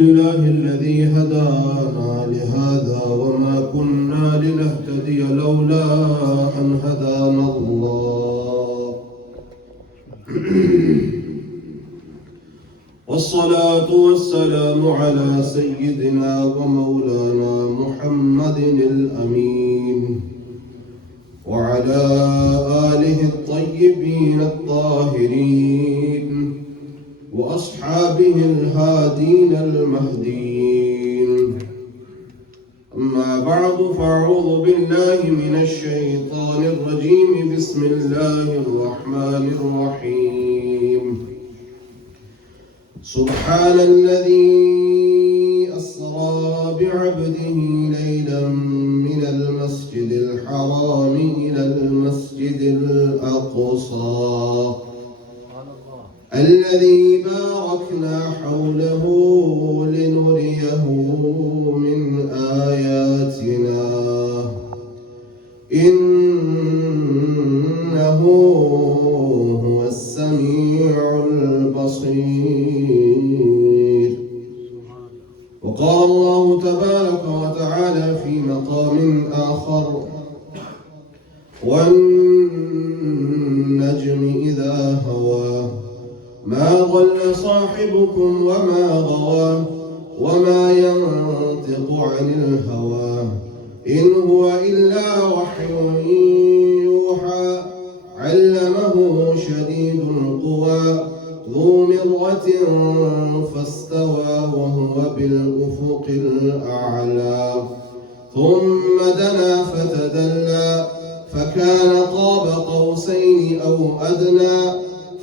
لله الذي هدانا لهذا وما كنا لنهتدي لولا أن هدانا الله. والصلاة والسلام على سيدنا ومولانا محمد الأمين وعلى آله الطيبين الطاهرين وأصحابه الهادين المهديين. أما بعد، فأعوذ بالله من الشيطان الرجيم. بسم الله الرحمن الرحيم. سبحان الذي أسرى بعبده ليلا من المسجد الحرام إلى المسجد الأقصى الذي باركنا حوله لنريه من آياتنا إنه هو السميع البصير. وقال الله تبارك وتعالى في مقام آخر: والنجم إذا هوى ما ضل صاحبكم وما غوى وما ينطق عن الهوى إن هو إلا وحي يوحى علمه شديد القوى ذو مرة فاستوى وهو بالأفق الأعلى ثم دنا فتدلى فكان قاب قوسين أو أدنى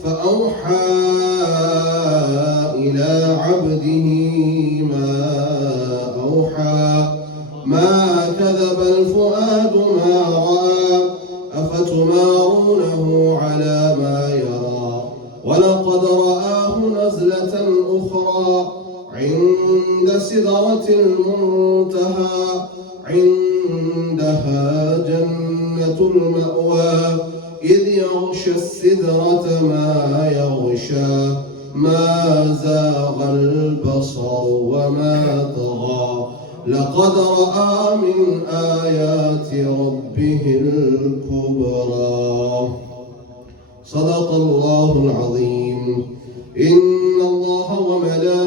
فأوحى إلى عبده ما أوحى ما كذب الفؤاد ما رأى أفتمارونه على ما يرى ولقد رآه نزلة أخرى عند سدرة المنتهى عندها جنة المأوى إذ يغشى السدرة ما يغشى ما زاغ البصر وما طغى لقد رأى من آيات ربه الكبرى. صدق الله العظيم. إن الله وملائكته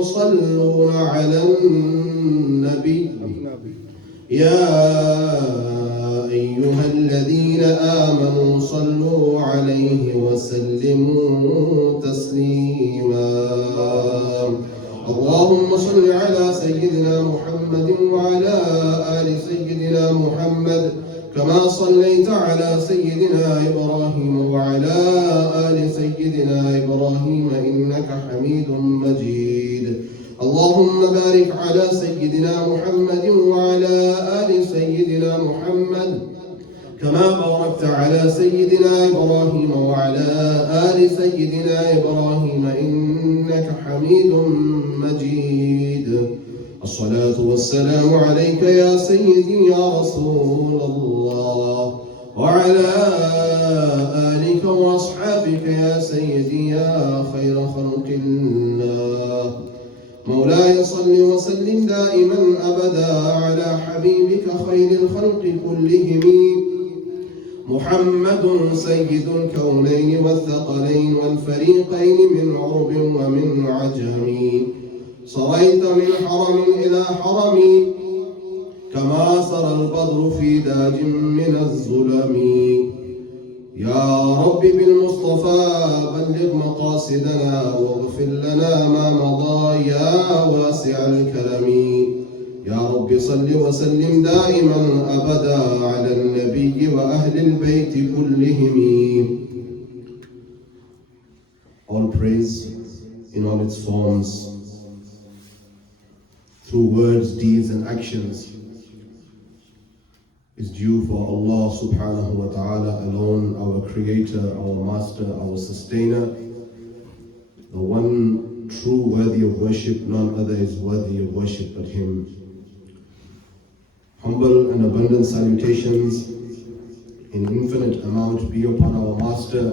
يصلون على النبي يا أيها الذين آمنوا صلوا عليه وسلموا تسليما. اللهم صل على سيدنا محمد وعلى آل سيدنا محمد كما صليت على سيدنا إبراهيم وعلى آل سيدنا إبراهيم إنك حميد مجيد. اللهم بارك على سيدنا محمد وعلى آل سيدنا محمد كما باركت على سيدنا إبراهيم وعلى آل سيدنا إبراهيم إنك حميد مجيد. الصلاة والسلام عليك يا سيدي يا رسول الله وعلى آلك وأصحابك يا سيدي يا خير خلق الله. مولاي صل وسلم دائما أبدا على حبيبك خير الخلق كلهم محمد سيد الكونين والثقلين والفريقين من عرب ومن عجم. صريت من حرم إلى حرم كما سرى البدر في داج من الظلم. يا رب بالمصطفى بلغ مقاصدنا واغفر لنا ما مضى يا واسع الكرم. يا رب صل وسلم دائما أبدا على النبي وأهل البيت كلهم. All praise in all its forms, through words, deeds and actions, is due for Allah subhanahu wa ta'ala alone, our creator, our master, our sustainer, the one true worthy of worship. None other is worthy of worship but him. Humble and abundant salutations in infinite amount be upon our master,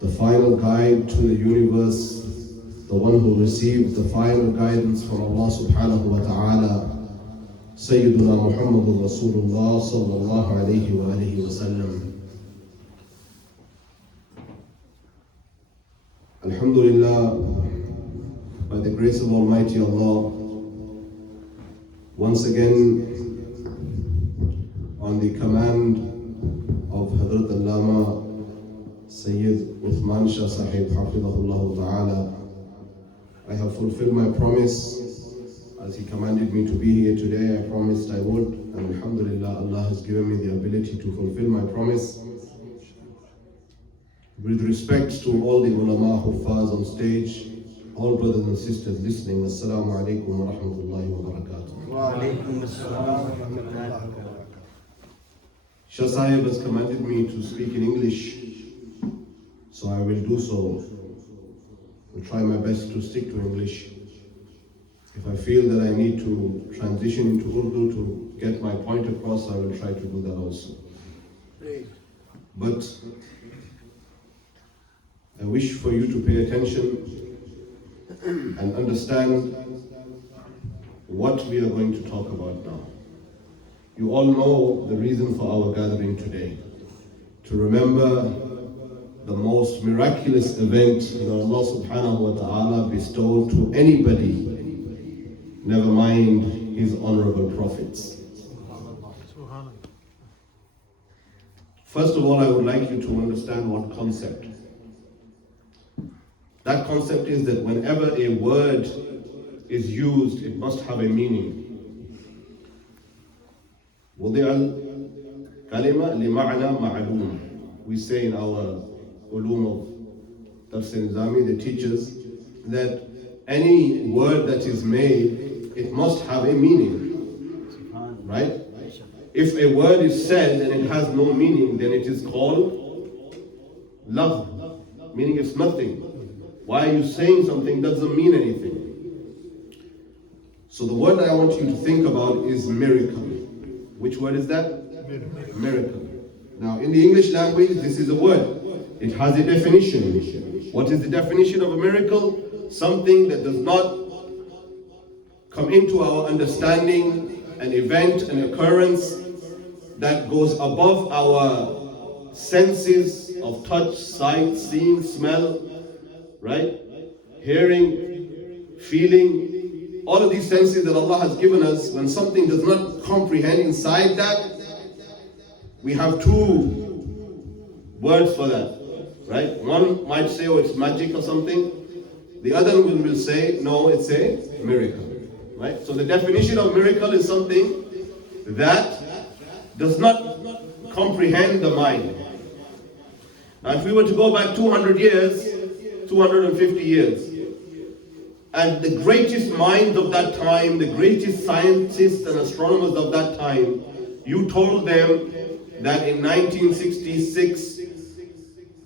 the final guide to the universe, the one who received the final guidance from Allah subhanahu wa ta'ala, Sayyiduna Muhammadur Rasulullah sallallahu alayhi wa alihi wa sallam. Alhamdulillah, by the grace of Almighty Allah, once again, on the command of Hadrat Allama Sayyid Uthman Shah Sahib Hafidhahullah Ta'ala, I have fulfilled my promise. As he commanded me to be here today, I promised I would, and Alhamdulillah, Allah has given me the ability to fulfill my promise. With respect to all the ulama huffaz on stage, all brothers and sisters listening, Assalamu alaikum wa rahmatullahi wa barakatuh. Wa alaikum assalam wa rahmatullahi wa barakatuh. Shah Sahib has commanded me to speak in English, so I will do so. I'll try my best to stick to English. If I feel that I need to transition into Urdu to get my point across, I will try to do that also. But I wish for you to pay attention and understand what we are going to talk about now. You all know the reason for our gathering today. To remember the most miraculous event that Allah subhanahu wa ta'ala bestowed to anybody, never mind His honorable prophets. First of all, I would like you to understand one concept. That concept is that whenever a word is used, it must have a meaning. وضع الكلمة لمعنى معلوم. We say in our ulum of Tafsir Nizami, the teachers, that any word that is made, it must have a meaning, right? If a word is said and it has no meaning, then it is called lagh, meaning it's nothing. Why are you saying something that doesn't mean anything? So the word that I want you to think about is miracle. Which word is that? Miracle. Now in the English language, this is a word. It has a definition. What is the definition of a miracle? Something that does not come into our understanding, an event, an occurrence that goes above our senses of touch, sight, seeing, smell, right? Hearing, feeling, all of these senses that Allah has given us. When something does not comprehend inside that, we have two words for that, right? One might say, oh, it's magic or something. The other one will say, no, it's a miracle, right? So the definition of miracle is something that does not comprehend the mind. Now if we were to go back 200 years, 250 years, and the greatest minds of that time, the greatest scientists and astronomers of that time, you told them that in 1966,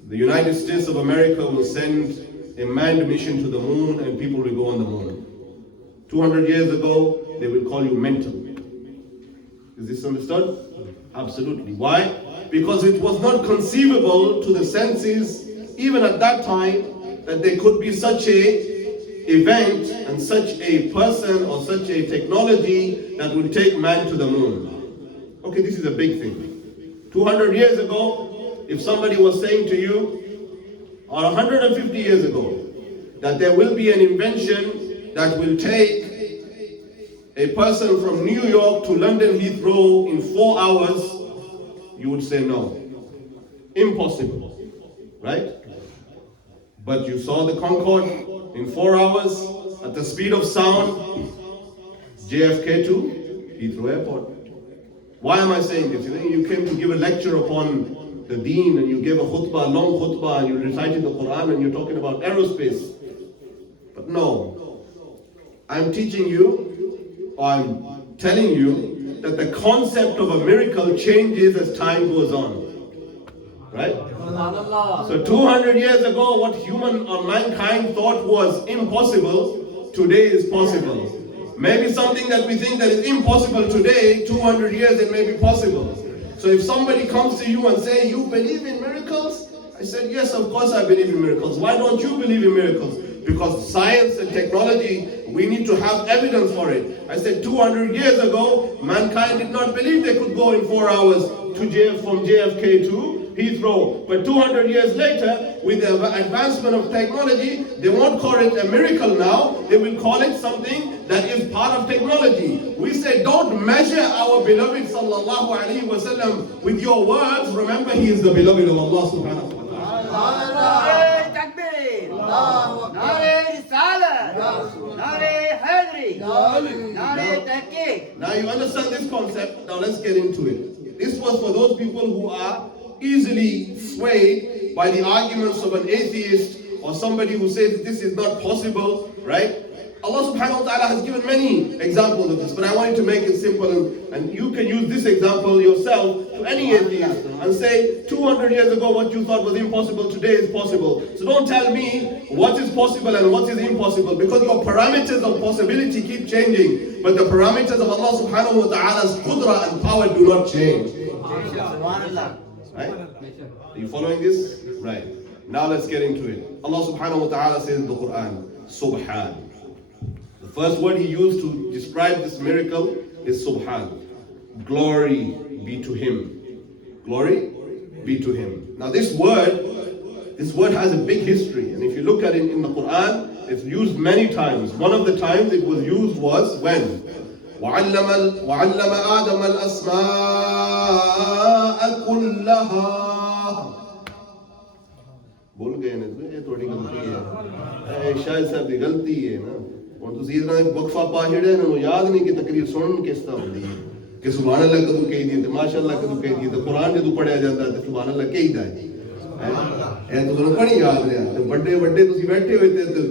the United States of America will send a manned mission to the moon and people will go on the moon. 200 years ago, they will call you mental. Is this understood? Absolutely. Why? Because it was not conceivable to the senses, even at that time, that there could be such a event and such a person or such a technology that will take man to the moon. Okay, this is a big thing. 200 years ago, if somebody was saying to you, or 150 years ago, that there will be an invention that will take a person from New York to London Heathrow in 4 hours, you would say no. Impossible, right? But you saw the Concorde in 4 hours at the speed of sound, JFK to Heathrow Airport. Why am I saying this? You came to give a lecture upon the deen and you gave a khutbah, a long khutbah, and you recited the Quran and you're talking about aerospace. But no, I'm teaching you, or I'm telling you that the concept of a miracle changes as time goes on. Right? So 200 years ago, what human or mankind thought was impossible, today is possible. Maybe something that we think that is impossible today, 200 years it may be possible. So if somebody comes to you and say, you believe in miracles? I said, yes, of course I believe in miracles. Why don't you believe in miracles? because science and technology, we need to have evidence for it. I said 200 years ago, mankind did not believe they could go in 4 hours from JFK to Heathrow. But 200 years later, with the advancement of technology, they won't call it a miracle now. They will call it something that is part of technology. We say, don't measure our beloved sallallahu alaihi wasallam with your words. Remember, he is the beloved of Allah subhanahu wa ta'ala. Now you understand this concept. Now let's get into it. This was for those people who are easily swayed by the arguments of an atheist or somebody who says this is not possible, right? Allah subhanahu wa ta'ala has given many examples of this, but I wanted to make it simple, and you can use this example yourself to any atheist and say 200 years ago what you thought was impossible today is possible. So don't tell me what is possible and what is impossible, because your parameters of possibility keep changing, but the parameters of Allah subhanahu wa ta'ala's qudra and power do not change. Right? Are you following this? Right. Now let's get into it. Allah subhanahu wa ta'ala says in the Quran, Subhan. The first word he used to describe this miracle is Subhan. Glory be to him. Glory be to him. Now this word has a big history, and if you look at it in the Quran, it's used many times. One of the times it was used was when? وَعَلَّمَ آدَمَ الْأَسْمَاءَ كُلَّهَا. भूल गए ना ये थोड़ी गलती है शायद साहब की गलती है ना और तुसी इस तरह वक्फा पा छड़े इन्हों याद नहीं कि तकरीर सुनन किस तरह होंदी है कि सुभान अल्लाह कदों कही दी ते माशाअल्लाह कदों कही दी ते कुरान जदों पढ़िया जांदा ते सुभान अल्लाह कहीदा है ए तो तुहानू कहीं याद रहा ते बड़े बड़े तुसी बैठे हुए ते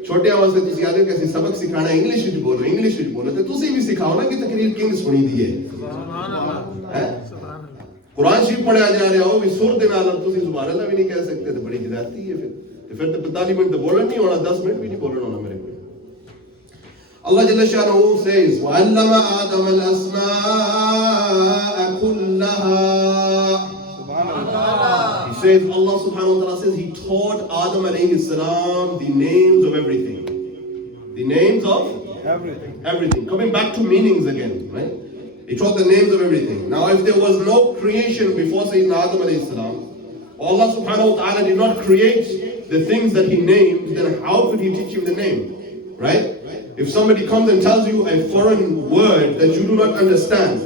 छोटियां वास्ते तुसी आदे कि सबक सिखाना इंग्लिश विच बोलो ते तुसी भी सिखाओ ना कि तकरीर किंग सुनी दी है सुभान अल्लाह कुरान शरीफ पढ़ा जा रहा हो भी सुर दे नाल तुसी सुभान अल्लाह भी नहीं कह सकते तो बड़ी हिदायती है फिर तो 45 मिनट तो बोलना नहीं होना 10 मिनट भी नहीं बोलना होना मेरे को Allah Jalla Shanahu says وَعَلَّمَ آدَمَ الْأَسْمَاءَ كُلَّهَا. He says, Allah subhanahu wa ta'ala says he taught Adam alayhi salam the names of everything. The names of everything. Coming back to meanings again, right? He taught the names of everything. Now if there was no creation before Sayyidina Adam alayhi salam, Allah subhanahu wa ta'ala did not create the things that he named, then how could he teach him the name? Right? If somebody comes and tells you a foreign word that you do not understand,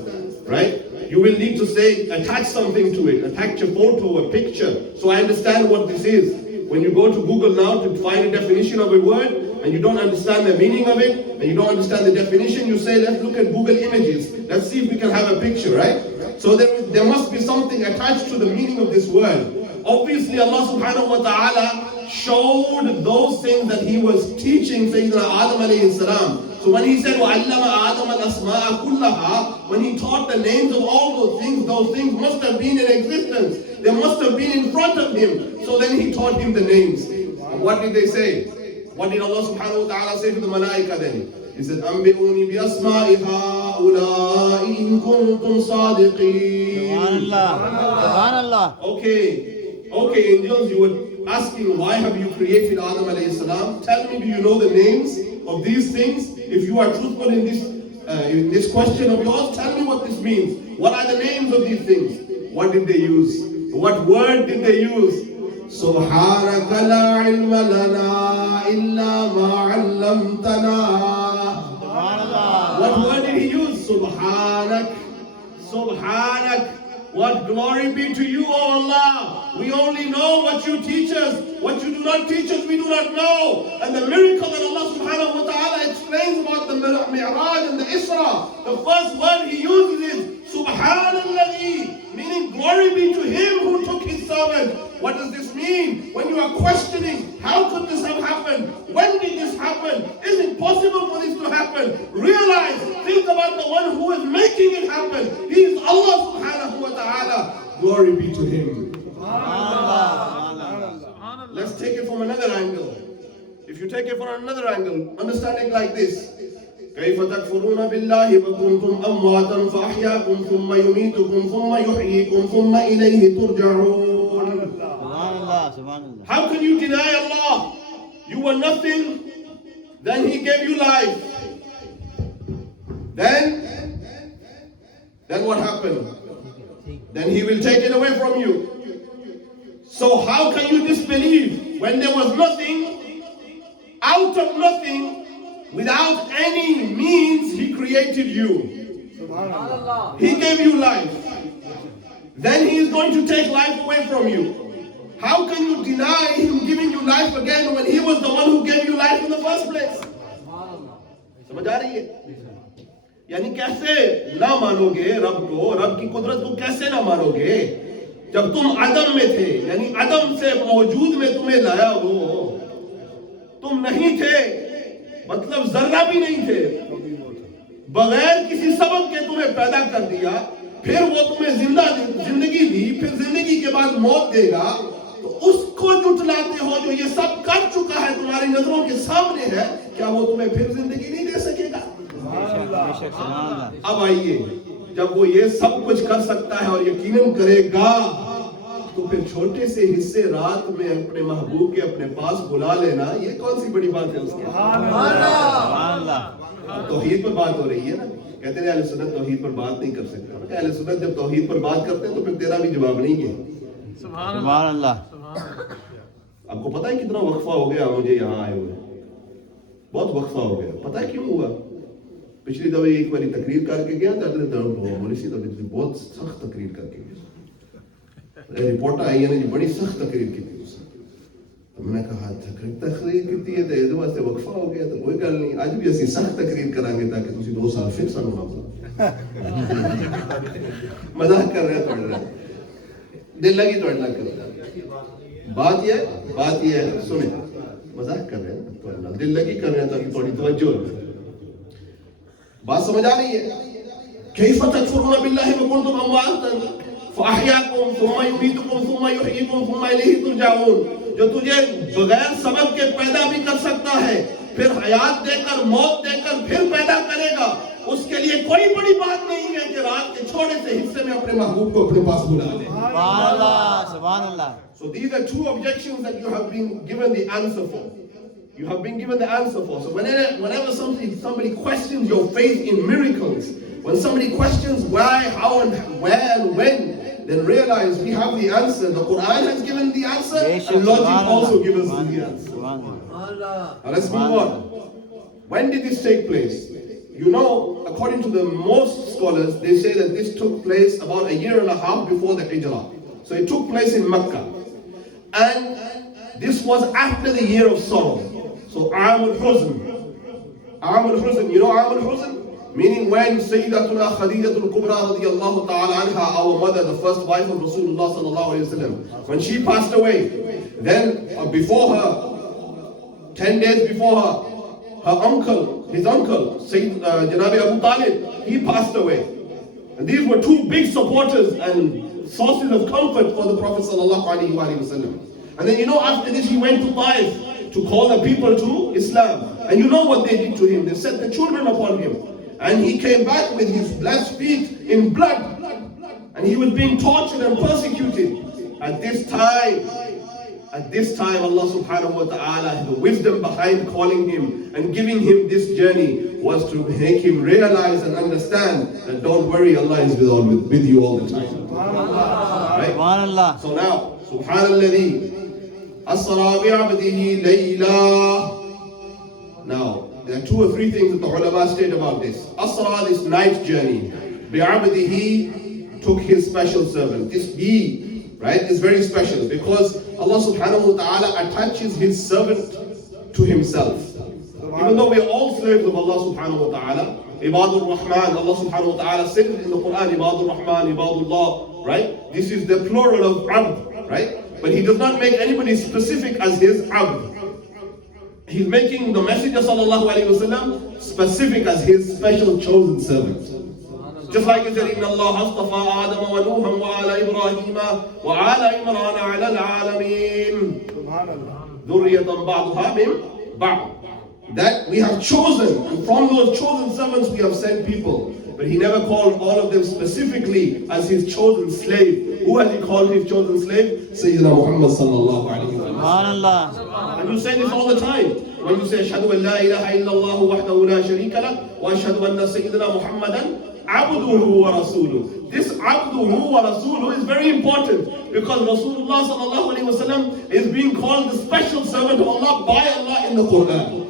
right? You will need to say, attach something to it, attach a photo, a picture, so I understand what this is. When you go to Google now to find a definition of a word, and you don't understand the meaning of it, and you don't understand the definition, you say, let's look at Google Images. Let's see if we can have a picture, right? So there must be something attached to the meaning of this word. Obviously, Allah subhanahu wa ta'ala showed those things that he was teaching Sayyidina Adam alayhi salam. So when he said, وَعَلَّمَ آدَمَ الْأَسْمَاءَ كُلَّهَا, when he taught the names of all those things must have been in existence. They must have been in front of him. So then he taught him the names. And what did they say? What did Allah subhanahu wa ta'ala say to the malaika then? He said, أَنْبِئُونِي بِأَسْمَاءِ هَؤُلَاءِ إِن كُنتُمْ صَادِقِينَ. Subhanallah. Okay, angels, you were asking why have you created Adam alayhi salam? Tell me, do you know the names of these things? If you are truthful in this question of yours, tell me what this means. What are the names of these things? What did they use? What word did they use? سبحانك لا علم لنا إلا ما علمتنا. What word did he use? Subhanak. What glory be to you, O Allah. We only know what you teach us. What you do not teach us, we do not know. And the miracle that Allah subhanahu wa ta'ala explains about the Mi'raj and the Isra, the first word he uses is Subhanallah, meaning glory be to him who took his servant. What does this mean? When you are questioning, how could this have happened? When did this happen? Is it possible for this to happen? Realize, think about the one who is making it happen. He is Allah subhanahu wa ta'ala. Glory be to him. Let's take it from another angle. If you take it from another angle, understanding like this. كيف تكفرون بالله وكنتم أمواتا فأحياكم ثم يميتكم ثم يحييكم ثم إليه ترجعون. How can you deny Allah? You were nothing, then He gave you life. Then what happened? Then He will take it away from you. So how can you disbelieve when there was nothing, out of nothing, without any means He created you. He gave you life. Then He is going to take life away from you. How can you deny Him giving you life again when He was the one who gave you life in the first place? समझ आ रही है? यानी कैसे ना मानोगे रब को, रब की कुदरत को कैसे ना मानोगे जब तुम अदम में थे, यानी अदम से मौजूद में तुम्हें लाया हो। तुम नहीं थे, मतलब जर्रा भी नहीं थे, बगैर किसी सबब के तुम्हें पैदा कर दिया, फिर वो तुम्हें जिंदगी दी, फिर जिंदगी के बाद मौत देगा, तो उसको जुटलाते हो जो ये सब कर चुका है, तुम्हारी नजरों के सामने है, क्या वो तुम्हें फिर जिंदगी नहीं दे सकेगा? अब आइए, जब वो ये सब कुछ कर सकता है और यकीनन करेगा, तो फिर छोटे से हिस्से रात में अपने महबूब के अपने पास बुला लेना, ये कौन सी बड़ी बात है उसके? तौहीद पर बात हो रही है ना। कहते हैं अहले सुन्नत तौहीद पर बात नहीं कर सकते। अहले सुन्नत जब तौहीद पर बात करते हैं तो फिर तेरा भी जवाब नहीं है। सुभान अल्लाह। आपको पता है कितना वक्फा हो गया मुझे यहाँ आए हुए? बहुत वक्फा हो गया। पता है क्यों हुआ? पिछली दफे एक बारी तकरीर करके गया था, बहुत सख्त तकरीर करके गया। रिपोर्ट आई है ना जी, बड़ी सख्त तकरीर की थी उसने। तो मैंने कहा तकरीर की थी तो ये वास्ते वक्फा हो गया, तो कोई गल नहीं, आज भी ऐसी सख्त तकरीर करांगे ताकि तुसी 2 साल फिर सानू ना मजाक कर रहे हैं, दिल लगी तो अल्लाह कर। बात ये है, सुने, मजाक कर रहे हैं तो दिल लगी कर रहे हैं ताकि थोड़ी तवज्जो रहे। बात समझ आ रही है? कैफ़ तकफुरूना बिल्लाहि व कुंतुम अमवातन फ़अहयाकुम सुम्मा युमीतुकुम सुम्मा युहयीकुम सुम्मा इलैहि तुरजाऊन। जो तुझे बगैर सबब के पैदा भी कर सकता है, फिर हयात देकर, मौत देकर फिर पैदा करेगा, उसके लिए कोई बड़ी बात नहीं है कि रात के छोटे से हिस्से में अपने महबूब को अपने पास बुला ले। सुभान अल्लाह, सुभान अल्लाह। So these are 2 objections that you have been given the answer for. You have been given the answer for. So whenever somebody questions your faith in miracles, when somebody questions why, how, and where, and when, then realize we have the answer. The Quran has given the answer, and logic also gives us the answer. Now let's move on. When did this take place? You know, according to the most scholars, they say that this took place about 1.5 years before the Hijrah. So it took place in Mecca. And this was after the year of sorrow. So Amul Huzn. Amul Huzn, you know Amul Huzn? Meaning when Sayyidatuna Khadijatul Kubra radiyallahu ta'ala anha, our mother, the first wife of Rasulullah sallallahu alayhi wa sallam, when she passed away, then before her, 10 days before her, his uncle, Sayyid Janabi Abu Talib, he passed away. And these were 2 big supporters and sources of comfort for the Prophet sallallahu alayhi wa sallam. And then you know after this he went to Taif to call the people to Islam. And you know what they did to him? They set the children upon him. And he came back with his blessed feet in blood. And he was being tortured and persecuted. At this time, Allah subhanahu wa ta'ala, the wisdom behind calling him and giving him this journey was to make him realize and understand that don't worry, Allah is with you all the time. Right? So now, Subhanalladhi Asra bi'abdihi layla. Now, there are 2 or 3 things that the ulama state about this. Asra, this night journey. Bi'abdihi, took his special servant. This he, right, is very special because Allah subhanahu wa ta'ala attaches his servant to himself. Even though we are all slaves of Allah subhanahu wa ta'ala, Ibadur Rahman, Allah subhanahu wa ta'ala said in the Quran, Ibadur Rahman, Ibadullah, right? This is the plural of abd, right? But he does not make anybody specific as his abd. He's making the Messenger sallallahu alayhi wa sallam specific as his special chosen servant. Just like he said, Inna Allah astafa Adam wa Nuhan wa ala Ibrahim wa ala Imran ala al-alameen. Dhurriyatan ba'duha min ba'd. That we have chosen, and from those chosen servants we have sent people. But he never called all of them specifically as his chosen slave. Who has he called his chosen slave? Sayyidina Muhammad sallallahu alayhi wa sallam. And you say this all the time. When you say, Ashhadu an la ilaha illallah wahdahu la sharika lah, wa ashhadu anna Sayyidina Muhammadan abduhu wa rasuluh. This abduhu wa rasuluh is very important because Rasulullah sallallahu alayhi wa sallam is being called the special servant of Allah by Allah in the Quran.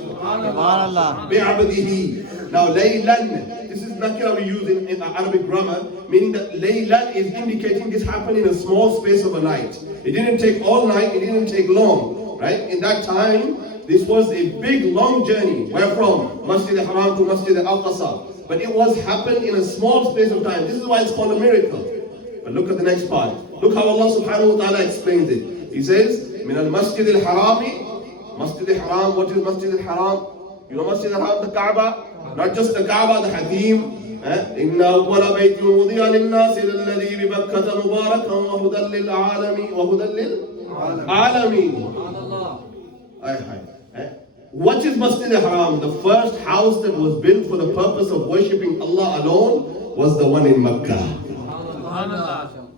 Bi'abdihi. Now, laylan, this is nakira we use in Arabic grammar, meaning that laylan is indicating this happened in a small space of a night. It didn't take all night, it didn't take long, right? In that time, this was a big, long journey. Where from? Masjid al-Haram to Masjid al-Aqsa. But it was happened in a small space of time. This is why it's called a miracle. But look at the next part. Look how Allah subhanahu wa ta'ala explains it. He says, Min al-Masjid al-Harami. Masjid al-Haram, what is Masjid al-Haram? You know Masjid al-Haram, the Kaaba? Not just the Kaaba, the Hadim. إِنَّ أَوَّلَ بَيْتٍ وُضِعَ لِلنَّاسِ لَلَّذِي بِبَكَّةَ مُبَارَكًا وَهُدًى لِلْعَالَمِينَ. What is Masjid al-Haram? The first house that was built for the purpose of worshipping Allah alone was the one in Mecca.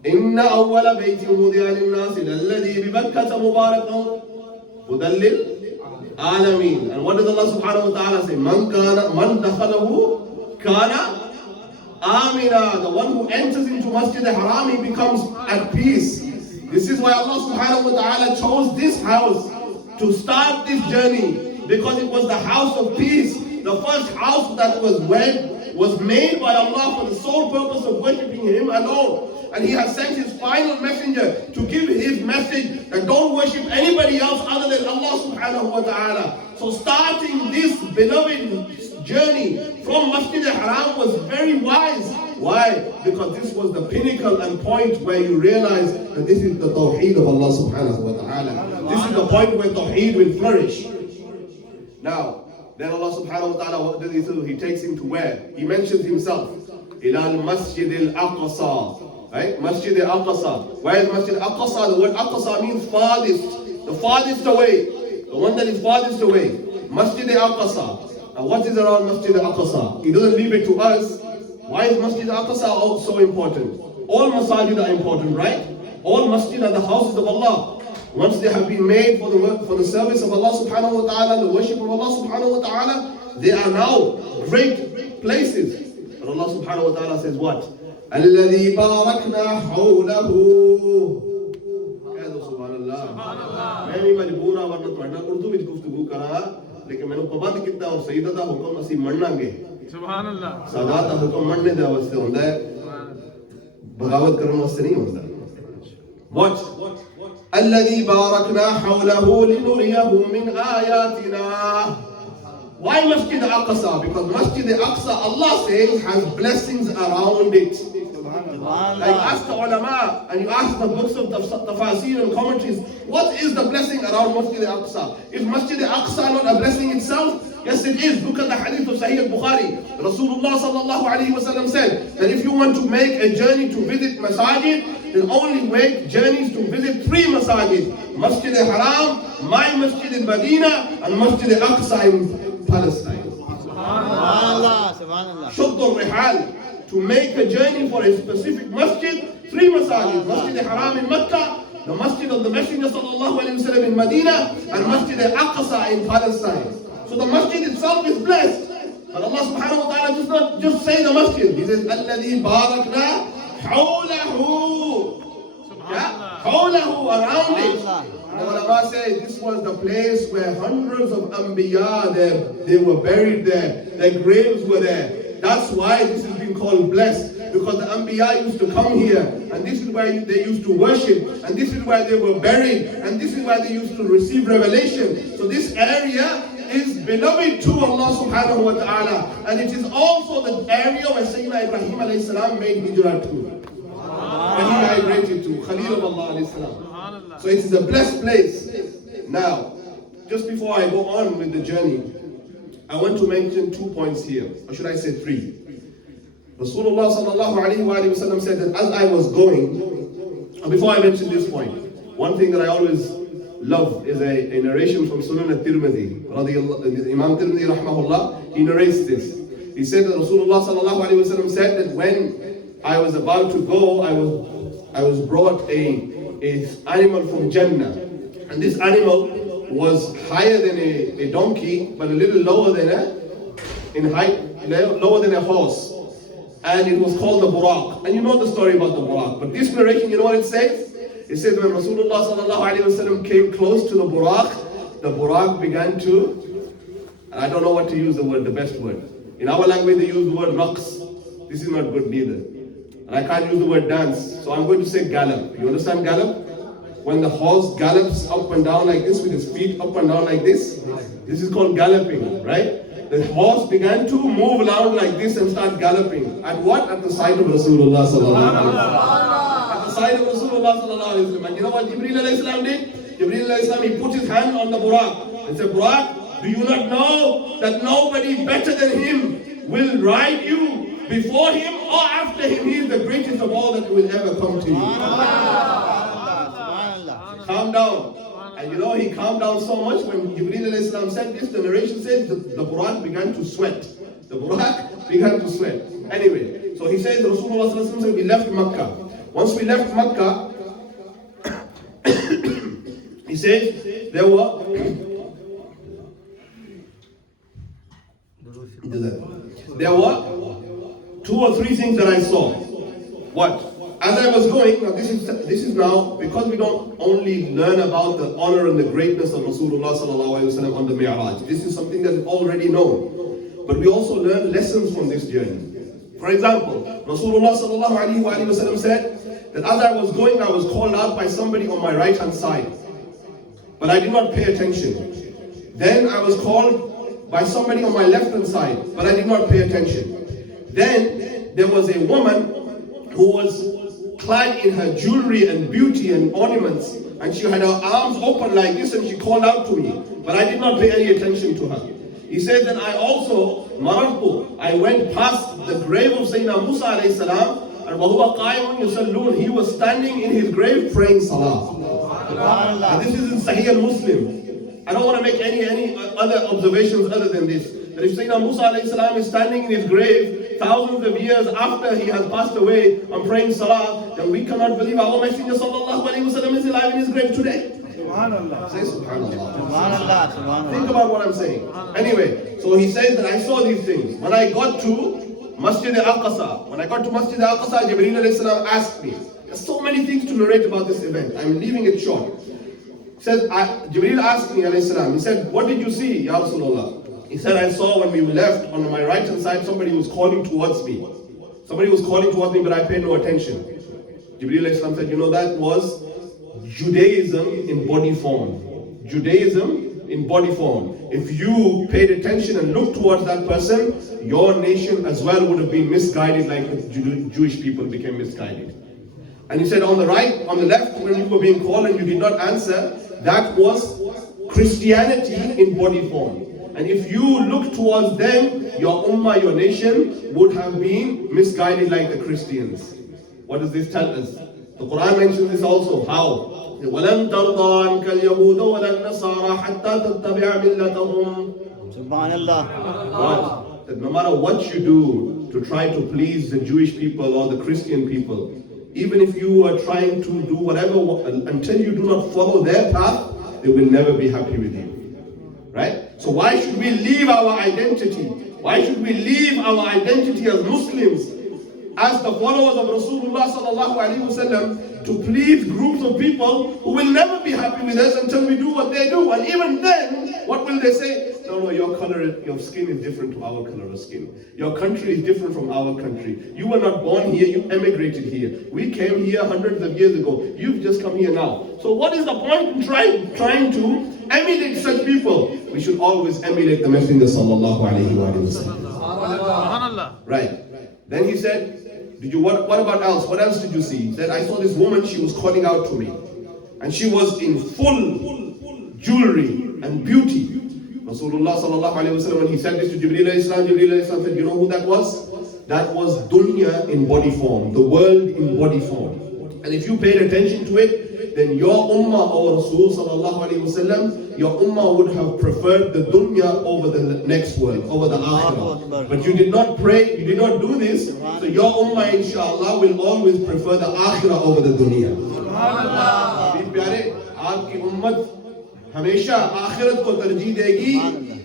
إِنَّ أَوَّلَ بَيْتٍ وُضِعَ لِلنَّاسِ لَلَّذِي بِبَكَّةَ مُبَارَكًا وَهُدًى لِلْعَالَمِينَ. And what does Allah subhanahu wa ta'ala say? Man dakhalahu kana amina. The one who enters into Masjid al-Haram, he becomes at peace. This is why Allah subhanahu wa ta'ala chose this house to start this journey, because it was the house of peace. The first house that was made by Allah for the sole purpose of worshipping Him alone. And He has sent His final messenger to give His message that don't worship anybody else other than Allah subhanahu wa ta'ala. So starting this beloved journey from Masjid al-Haram was very wise. Why? Because this was the pinnacle and point where you realize that this is the tawheed of Allah subhanahu wa ta'ala. This is the point where tawheed will flourish. Now, then Allah subhanahu wa ta'ala, what does He do? He takes him to where? He mentions himself. Ila al-Masjid al-Aqsa. Right? Masjid al-Aqsa. Where is Masjid al-Aqsa? The word Aqsa means farthest. The farthest away. The one that is farthest away. Masjid al-Aqsa. And what is around Masjid al-Aqsa? He doesn't leave it to us. Why is Masjid al-Aqsa so important? All masajid are important, right? All masjid are the houses of Allah. Once they have been made for the service of Allah subhanahu wa ta'ala, the worship of Allah subhanahu wa ta'ala, they are now great places. But Allah subhanahu wa ta'ala says what? الذي باركنا حوله. Subhanallah. मैं भी मजबूर हूँ वरना तुम्हारे उर्दू में गुफ्तगू करा, लेकिन मैंने पाबंद किया और सईदा दा हुक्म असी मननांगे. Subhanallah. सादा दा हुक्म मनने दा वास्ते होता है, बगावत करने वास्ते नहीं होता. What? الذي باركنا حوله لنريه من آياتنا. Why Masjid al-Aqsa? Because Masjid al-Aqsa, Allah says, has blessings around it. Like ask the ulama and you ask the books of tafasir and commentaries, what is the blessing around Masjid al-Aqsa? Is Masjid al-Aqsa not a blessing itself? Yes, it is. Look at the hadith of Sahih al-Bukhari. Rasulullah sallallahu alayhi wa sallam said that if you want to make a journey to visit masajid, then only make journeys to visit 3 masajid. Masjid al-Haram, my Masjid al-Madina, and Masjid al-Aqsa in Palestine. Subhanallah, Subhanallah. Shudd al-Rihal. To make a journey for a specific masjid, 3 masajid. Masjid al-Haram in Mecca, the Masjid of the Messenger sallallahu alayhi wa sallam in Medina, and Masjid al-Aqsa in Palestine. So the masjid itself is blessed. But Allah subhanahu wa ta'ala does not just say the masjid. He says, الَّذِي بَارَكْنَا حَوْلَهُ. Hawlahu, around it. The ulama say this was the place where hundreds of anbiya, they were buried there. Their graves were there. That's why this has been called blessed. Because the anbiya used to come here. And this is where they used to worship. And this is where they were buried. And this is where they used to receive revelation. So this area is beloved to Allah subhanahu wa ta'ala. And it is also the area where Sayyidina Ibrahim alayhi salam made hijrah to. When he migrated to Khalil of Allah alayhi salam. So it is a blessed place. Now, just before I go on with the journey, I want to mention 2 points here. Or should I say 3? Rasulullah sallallahu alayhi wa sallam said that as I was going, and before I mention this point, one thing that I always love is a narration from Sunan al-Tirmidhi. Imam Tirmidhi rahmahullah, he narrates this. He said that Rasulullah sallallahu alaihi wasallam said that when I was about to go, I was brought a animal from Jannah, and this animal was higher than a donkey, but a little lower than in height, lower than a horse, and it was called the Buraq. And you know the story about the Buraq, but this narration, you know what it says? It says when Rasulullah sallallahu alaihi wasallam came close to the Buraq began to, and I don't know what to use the best word. In our language they use the word raqs. This is not good neither. And I can't use the word dance, so I'm going to say gallop. You understand gallop? When the horse gallops up and down like this with his feet up and down like this is called galloping, right? The horse began to move around like this and start galloping. At what? At the side of Rasulullah sallallahu alaihi wasallam. At the side of Rasulullah sallallahu alaihi wasallam. And you know what Jibreel alayhi salam did? Jibreel alayhi salam, he put his hand on the Buraq and said, Buraq, do you not know that nobody better than him will ride you before him or after him? He is the greatest of all that will ever come to you. Calm down. And you know, he calmed down so much when Jibreel alayhi salam said this, the narration says the Buraq began to sweat. The Buraq began to sweat. Anyway, so he says Rasulullah sallallahu alaihi wasallam, we left Makkah. Once we left Makkah, he says there were two or three things that I saw. What? As I was going, now this is now, because we don't only learn about the honor and the greatness of Rasulullah sallallahu alaihi wasallam on the Mi'raj. This is something that is already known. But we also learn lessons from this journey. For example, Rasulullah sallallahu alaihi wasallam said that as I was going, I was called out by somebody on my right hand side. But I did not pay attention. Then I was called by somebody on my left hand side, but I did not pay attention. Then there was a woman who was clad in her jewelry and beauty and ornaments, and she had her arms open like this, and she called out to me, but I did not pay any attention to her. He said that I also, marartu, I went past the grave of Sayyidina Musa alayhi salam, and وَهُوَ قَائِمٌ يُصَلُّونَ, he was standing in his grave praying salah. And this is in Sahih al-Muslim. I don't want to make any other observations other than this. That if Sayyidina Musa alayhi salam is standing in his grave thousands of years after he has passed away and praying salah, then we cannot believe our Messenger sallallahu alayhi wasallam is alive in his grave today. Subhanallah. Say Subhanallah. Subhanallah. Subhanallah. Think about what I'm saying. Anyway, so he says that I saw these things. When I got to Masjid al-Aqsa, Jibreel alayhi salam asked me. There's so many things to narrate about this event. I'm leaving it short. Says, Jibreel asked me alayhi salam, he said, what did you see, Ya Rasulullah? He said, I saw when we left on my right hand side, somebody was calling towards me. Somebody was calling towards me, but I paid no attention. Jibreel alayhi salam said, you know, that was Judaism in body form. Judaism in body form. If you paid attention and looked towards that person, your nation as well would have been misguided like the Jewish people became misguided. And he said on the right, on the left, when you were being called and you did not answer, that was Christianity in body form. And if you look towards them, your ummah, your nation, would have been misguided like the Christians. What does this tell us? The Quran mentions this also. How? وَلَن تَرْضَى عَنْكَ الْيَهُودَ وَلَا النَّصَارَى حَتَّى تَتَّبِعَ مِلَّتَهُمْ. Subhanallah. What? That no matter what you do to try to please the Jewish people or the Christian people, even if you are trying to do whatever, until you do not follow their path, they will never be happy with you. Right? So why should we leave our identity? Why should we leave our identity as Muslims, as the followers of Rasulullah sallallahu alaihi wasallam, to please groups of people who will never be happy with us until we do what they do? And even then, what will they say? No, your color, your skin is different to our color of skin. Your country is different from our country. You were not born here, you emigrated here. We came here hundreds of years ago. You've just come here now. So what is the point in trying to emulate such people? We should always emulate the Messenger sallallahu alaihi wasallam. Right. Then he said, what about else? What else did you see? He said, I saw this woman, she was calling out to me. And she was in full jewelry and beauty. Rasulullah sallallahu alaihi wasallam, when he said this to Jibreel alayhi salam said, you know who that was? That was dunya in body form, the world in body form. And if you paid attention to it, then your ummah or Rasul sallallahu alayhi wasallam, your ummah would have preferred the dunya over the next world, over the akhirah. But you did not pray, you did not do this, so your ummah inshallah will always prefer the akhirah over the dunya. प्यारे, आपकी उम्मत हमेशा आखिरत को तरजीह देगी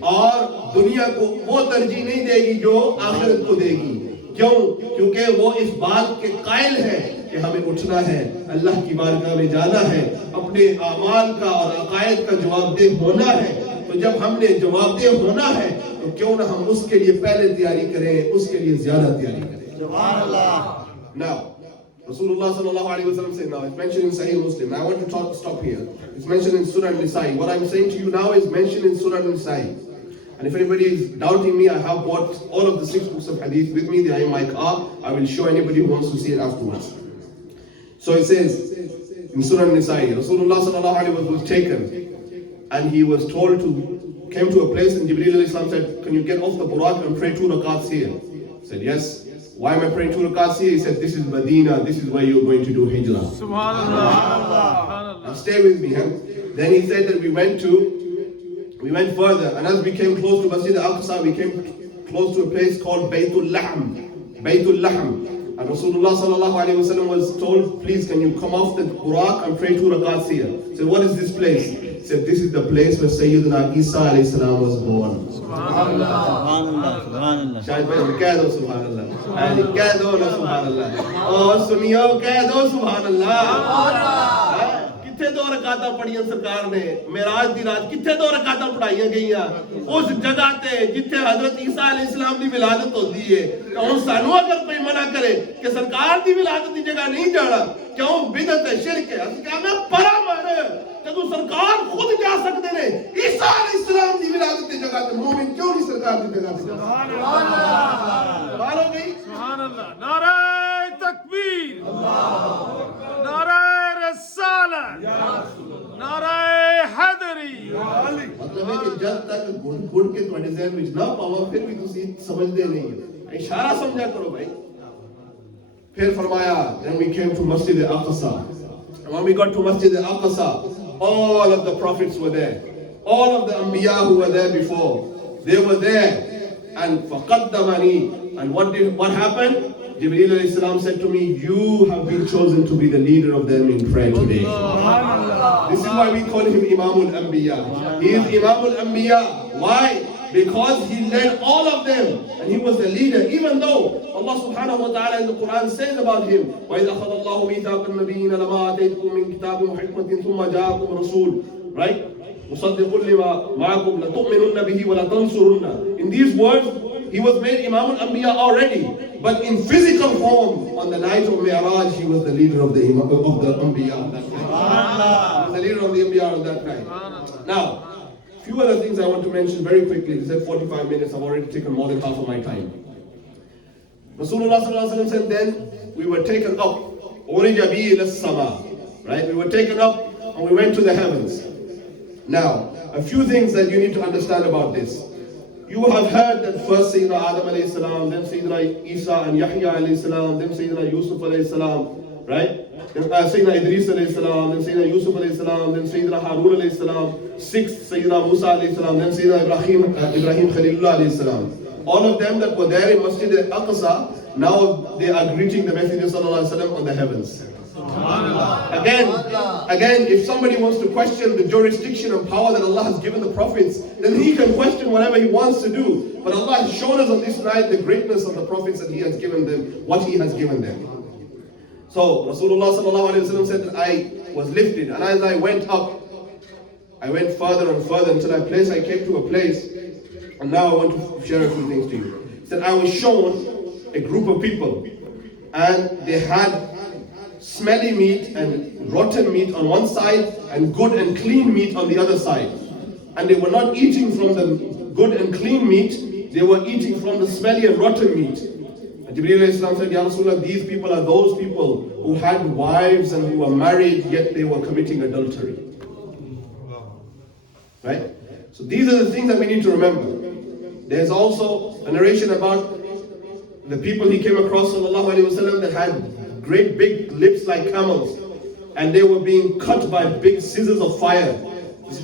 और दुनिया को वो तरजीह नहीं देगी जो आखिरत को देगी। क्यों? क्योंकि वो इस बात के कायल है कि हमें उठना है, अल्लाह की बारगाह में जाना है, अपने आमाल का और अकायद का जवाबदेह होना है। तो जब हमने जवाबदेह होना है तो क्यों ना हम उसके लिए पहले तैयारी करें, उसके लिए ज्यादा तैयारी करें। सुभान अल्लाह। Now, Rasulullah sallallahu alaihi wasallam said, now it's mentioned in Sahih Muslim. Now I want to stop here. It's mentioned in Surah An-Nisa'i. What I'm saying to you now is mentioned in Surah An-Nisa'i. And if anybody is doubting me, I have bought all of the 6 books of hadith with me. They are in my car. I will show anybody who wants to see it afterwards. So it says in Surah An-Nisa'i, Rasulullah sallallahu alaihi wasallam was taken and he was told to, came to a place and Jibreel alayhi salam said, can you get off the Buraq and pray 2 rakats here? He said, yes. Why am I praying 2 rakats here? He said, this is Medina, this is where you're going to do hijrah. Subhanallah. Now stay with me. Huh? Then he said that we went further, and as we came close to Masjid al-Aqsa, we came close to a place called Baytul Lahm. Baytul Lahm. And Rasulullah sallallahu alayhi wasallam was told, please can you come off the Buraq and pray 2 rakats here? He said, what is this place? He said, this is the place where Sayyidina Isa alayhi salam was born. Subhanallah. Subhanallah. Shahid bhai, keh do Subhanallah. Keh do na Subhanallah. Oh, suniyo, keh do Subhanallah. किथे 2 रकाता पढ़ियां सरकार ने मेराज दी रात किथे 2 रकाता पढ़ाईयां गईयां उस जगह ते जिथे हजरत ईसा अलैहिस्सलाम दी विलादत होती है। हुण सानू अगर कोई मना करे कि सरकार दी विलादत दी जगह नहीं जाना, क्यों? बिदअत है, शिरक है। असं क्या मैं परा मारे जदों सरकार खुद जा सकते ने ईसा अलैहिस्सलाम दी विलादत दी जगह ते मोमिन क्यों नहीं सरकार दी जगह ते? सुभान अल्लाह। मारो गई। सुभान अल्लाह। नारे तकबीर, अल्लाह, नारे नारे हैदरी। मतलब है कि जब तक घुड़ के तुम्हारे ज़हन में ना पावा फिर भी तुसी समझते नहीं है। इशारा समझा करो भाई। फिर फरमाया, then we came to Masjid al-Aqsa. And when we got to Masjid al-Aqsa, all of the prophets were there. All of the Anbiya who were there before, they were there. And فَقَدَّمَنِي. And what happened? Jibreel alayhi salam said to me, you have been chosen to be the leader of them in prayer today. This is why we call him Imamul Anbiya. He is Imamul Anbiya. Why? Because he led all of them and he was the leader, even though Allah subhanahu wa ta'ala in the Quran says about him, وَإِذْ أَخَذَ اللَّهُ مِيثَاقَ النَّبِيِّينَ لَمَا آتَيْتُكُم مِّن كِتَابٍ وَحِكْمَةٍ ثُمَّ جَاءَكُمْ رَسُولٌ, right? مُصَدِّقٌ لِمَا مَعَكُمْ لَتُؤْمِنُنَّ بِهِ وَلَتَنصُرُنَّ. In these words, he was made Imamul Anbiya already. But in physical form, on the night of Meraj, he was the leader of the Anbiya of that night. He was the leader of the Anbiya of that night. Now, a few other things I want to mention very quickly. They said 45 minutes, I've already taken more than half of my time. Rasulullah sallallahu alaihi wasallam said then, we were taken up. Urija bi ila sama. Right? We were taken up and we went to the heavens. Now, a few things that you need to understand about this. You have heard that first Sayyidina Adam alayhi salam, then Sayyidina Isa and Yahya alayhi salam, then Sayyidina Yusuf alayhi salam, right? Then Sayyidina Idris alayhi salam, then Sayyidina Yusuf alayhi salam, then Sayyidina Harun alayhi salam, sixth Sayyidina Musa alayhi salam, then Sayyidina Ibrahim Khalilullah alayhi salam. All of them that were there in Masjid al-Aqsa, now they are greeting the Messenger sallallahu alaihi wasallam on the heavens. Again, if somebody wants to question the jurisdiction and power that Allah has given the prophets, then he can question whatever he wants to do. But Allah has shown us on this night the greatness of the prophets that He has given them, what He has given them. So Rasulullah sallallahu alaihi wasallam said that I was lifted, and as I went up, I went further and further until I came to a place, and now I want to share a few things to you. He said I was shown a group of people, and they had smelly meat and rotten meat on one side and good and clean meat on the other side. And they were not eating from the good and clean meat, they were eating from the smelly and rotten meat. And Jibreel alayhi salam said, Ya Rasulullah, these people are those people who had wives and who were married, yet they were committing adultery. Right? So these are the things that we need to remember. There's also a narration about the people he came across sallallahu alaihi wasallam that had great big lips like camels, and they were being cut by big scissors of fire.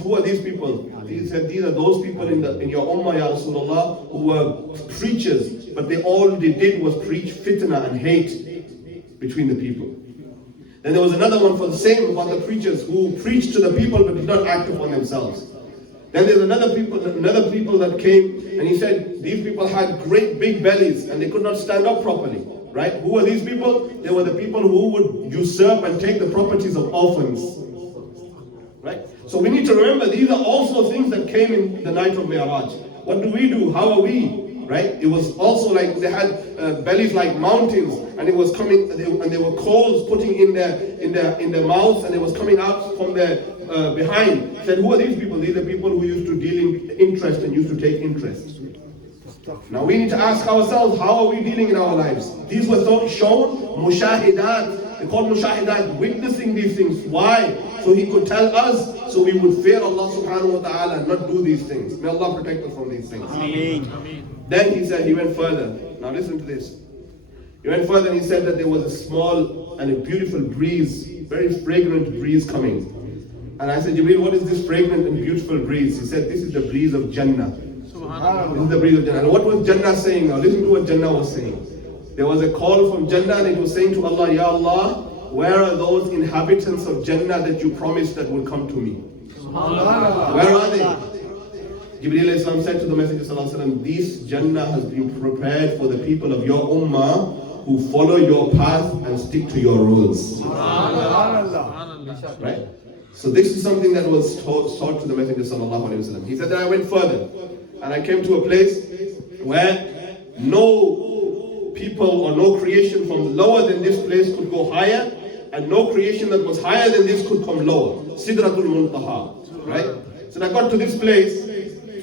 Who are these people? He said, these are those people in your ummah, Ya Rasulullah, who were preachers, but all they did was preach fitna and hate between the people. Then there was another one for the same about the preachers who preached to the people but did not act upon themselves. Then there's another people that came, and he said these people had great big bellies and they could not stand up properly. Right? Who were these people? They were the people who would usurp and take the properties of orphans. Right? So we need to remember these are also things that came in the night of Mi'raj. What do we do? How are we? Right? It was also like they had bellies like mountains, and it was coming, and they were coals putting in their mouths, and it was coming out from their behind. Said, who are these people? These are people who used to deal in interest and used to take interest. Now we need to ask ourselves, how are we dealing in our lives? These were shown mushahidat. They called mushahidat, witnessing these things. Why? So he could tell us, so we would fear Allah subhanahu wa ta'ala and not do these things. May Allah protect us from these things. Ameen. Then he said, he went further. Now listen to this. He went further and he said that there was a small and a beautiful breeze, very fragrant breeze coming. And I said, Jibreel, what is this fragrant and beautiful breeze? He said, this is the breeze of Jannah. This is the breeze of Jannah. And what was Jannah saying? Now listen to what Jannah was saying. There was a call from Jannah and it was saying to Allah, Ya Allah, where are those inhabitants of Jannah that you promised that will come to me? Where are they? Jibreel Islam said to the Messenger Sallallahu Alaihi Wasallam, this Jannah has been prepared for the people of your ummah who follow your path and stick to your rules. Right? So this is something that was taught to the Messenger Sallallahu Alaihi Wasallam. He said that I went further and I came to a place where no people or no creation from lower than this place could go higher, and no creation that was higher than this could come lower. Sidratul Muntaha. Right? So I got to this place,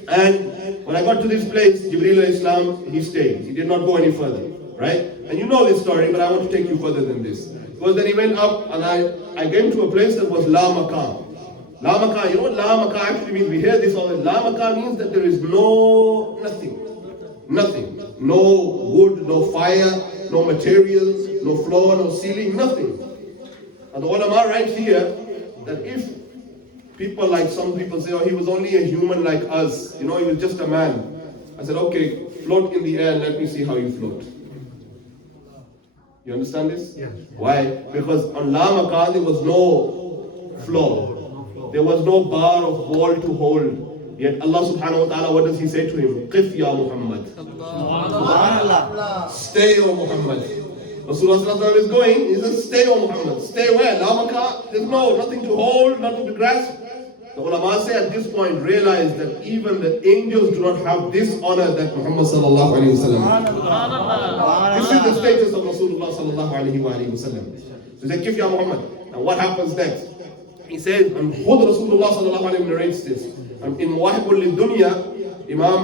and when I got to this place, Jibreel Islam, he stayed. He did not go any further. Right? And you know this story, but I want to take you further than this. Because then he went up, and I came to a place that was La Makan. La Makan, you know what La Makan actually means? We hear this all the time. La Makan means that there is nothing. No wood, no fire, no materials, no floor, no ceiling, nothing. And the ulama writes here that if people, like some people say, oh, he was only a human like us, he was just a man. I said, okay, float in the air and let me see how you float. You understand this? Yes. Why? Because on La Makan there was no floor. There was no bar of wall to hold. Yet Allah subhanahu wa ta'ala, what does he say to him? Qif ya Muhammad. Stay, O Muhammad. Rasulullah is going, he says, stay, O Muhammad. Stay where? La Makan? There's nothing to hold, nothing to grasp. The ulama say at this point, realize that even the angels do not have this honor that Muhammad sallallahu alayhi wa sallam. This is the status of Rasulullah sallallahu alayhi wa sallam. So he said, Qif ya Muhammad. And what happens next? He says, and Khud Rasulullah sallallahu alayhi wa sallam narrates this. In Mawahibul Dunya, Imam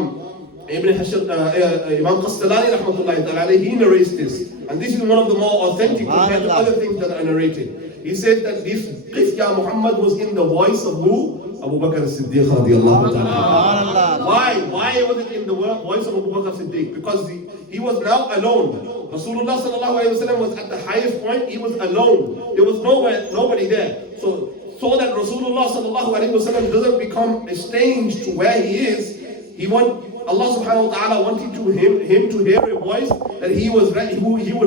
Qastalani rahmatullahi ta'ala, he narrates this. And this is one of the more authentic compared to other things that are narrated. He said that this Qif ya Muhammad was in the voice of who? Abu Bakr as-Siddiq radiyallahu ta'ala. Why was it in the voice of Abu Bakr as-Siddiq? Because he was now alone. Rasulullah sallallahu alayhi wa sallam was at the highest point, he was alone. There was nobody there. So that Rasulullah sallallahu alayhi wa sallam doesn't become estranged to where he is, Allah subhanahu wa ta'ala wanted him to hear a voice that he would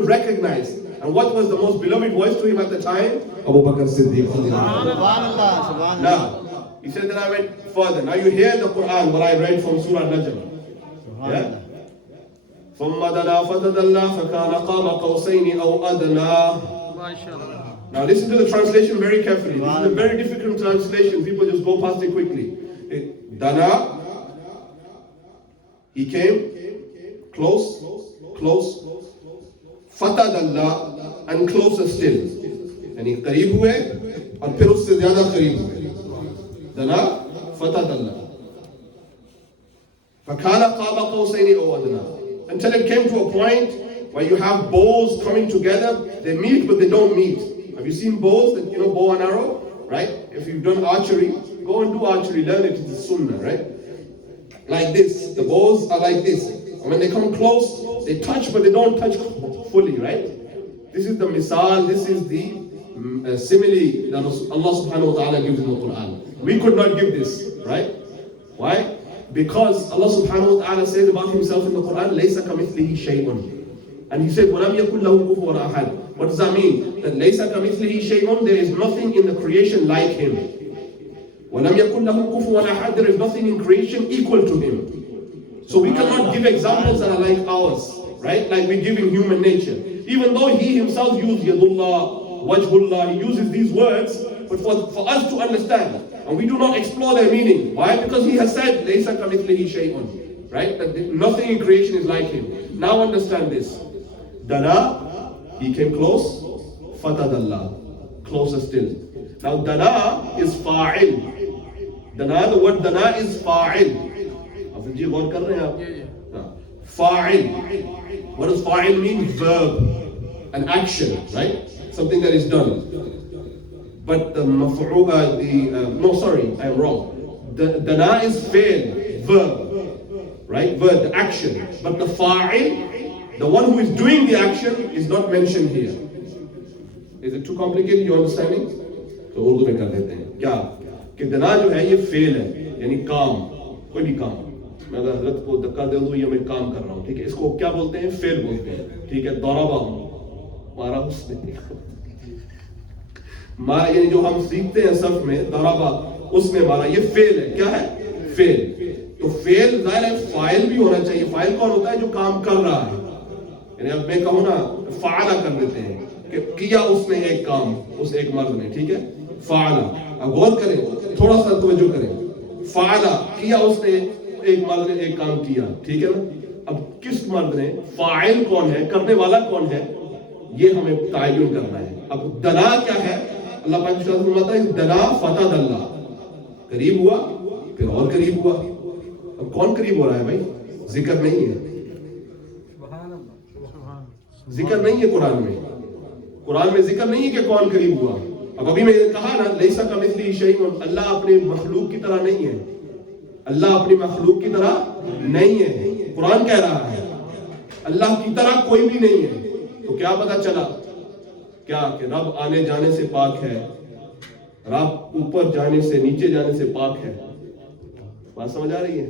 recognize. And what was the most beloved voice to him at the time? Abu Bakr as-Siddiq. Now, he said that I went further. Now you hear the Quran, what I read from Surah Najm. Yeah? ثُمَّ دَنَا فَتَدَلَّى فَكَانَ قَابَ قَوْسَيْنِ أَوْ أَدْنَى. Now listen to the translation very carefully. This is a very difficult translation. People just go past it quickly. Dana, he came close. Fatadallah, and closer still. यानी करीब हुए और फिर उससे ज़्यादा करीब हुए. Dana, fatadallah. فَكَانَ قَابَ قَوْسَيْنِ أَوْ أَدْنَى. Until it came to a point where you have bows coming together. They meet but they don't meet. Have you seen bows? Bow and arrow, right? If you've done archery, go and do archery, learn it, it's the sunnah, right? Like this, the bows are like this. And when they come close, they touch but they don't touch fully, right? This is the misal, this is the simile that Allah subhanahu wa ta'ala gives in the Quran. We could not give this, right? Why? Because Allah subhanahu wa ta'ala said about himself in the Quran, لَيْسَ كَمِثْلِهِ شَيْءٌ. And he said, وَلَمْ يَكُنْ لَهُ كُفُوًا أَحَدٌ. What does that mean? That لَيْسَ كَمِثْلِهِ شَيْءٌ, there is nothing in the creation like him. وَلَمْ يَكُنْ لَهُ كُفُوًا أَحَدٌ, there is nothing in creation equal to him. So we cannot give examples that are like ours, right? Like we give in human nature. Even though he himself used Yadullah, Wajhullah, he uses these words, but for us to understand, and we do not explore their meaning. Why? Because he has said, لَيْسَ كَمِثْلِهِ شَيْءٌ, right? That nothing in creation is like him. Now understand this. Dana, he came close. Fatadallah, closer still. Now dana is fa'il. Dana, the word dana is fa'il. Ji gaur kar rahe hain aap? Fa'il. What does fa'il mean? Verb, an action, right? Something that is done. But the no, sorry, I am wrong. The dana is fail, verb, right? Verb, the action. But the fa'il, the one who is doing the action, is not mentioned here. Is it too complicated? You understanding? तो उर्दू में कर देते हैं क्या कि दना जो है ये फेल है, यानी काम, कोई भी काम. मैं अगर हजरत को धक्का दे दूं, ये मैं काम कर रहा हूँ, ठीक है? इसको क्या बोलते हैं? फेल बोलते हैं, ठीक है? दौराबा मारा उसने, मारा यानी जो हम सीखते हैं सर्फ में, दौराबा उसने मारा, ये फेल है. क्या है? फेल. तो फेल जाहिर है फाइल भी होना चाहिए. फाइल कौन होता है? जो काम कर रहा है. यानी अब मैं कहूँ ना, फाला कर देते हैं कि किया उसने एक काम, उस एक मर्द ने, ठीक है? फाला. अब गौर करें, थोड़ा सा तवज्जो करें. फाला किया उसने, एक मर्द ने एक काम किया, ठीक है ना? अब किस मर्द ने, फाइल कौन है, करने वाला कौन है, ये हमें तयन करना है. अब दना क्या है? अल्लाह पाक फरमाता है दना फतदल्ला, करीब हुआ, फिर और करीब हुआ. अब कौन करीब हो रहा है भाई? जिक्र नहीं है, जिक्र नहीं है कुरान में. कुरान में जिक्र नहीं है कि कौन करीब हुआ. अब अभी मैंने कहा ना, लैसा कमिस्लिही शैउन, अल्लाह अपने मखलूक की तरह नहीं है. अल्लाह अपनी मखलूक की तरह नहीं है. कुरान कह रहा है अल्लाह की तरह कोई भी नहीं है. तो क्या पता चला? क्या कि रब आने जाने से पाक है, रब ऊपर जाने से, नीचे जाने से पाक है. बात समझ आ रही है?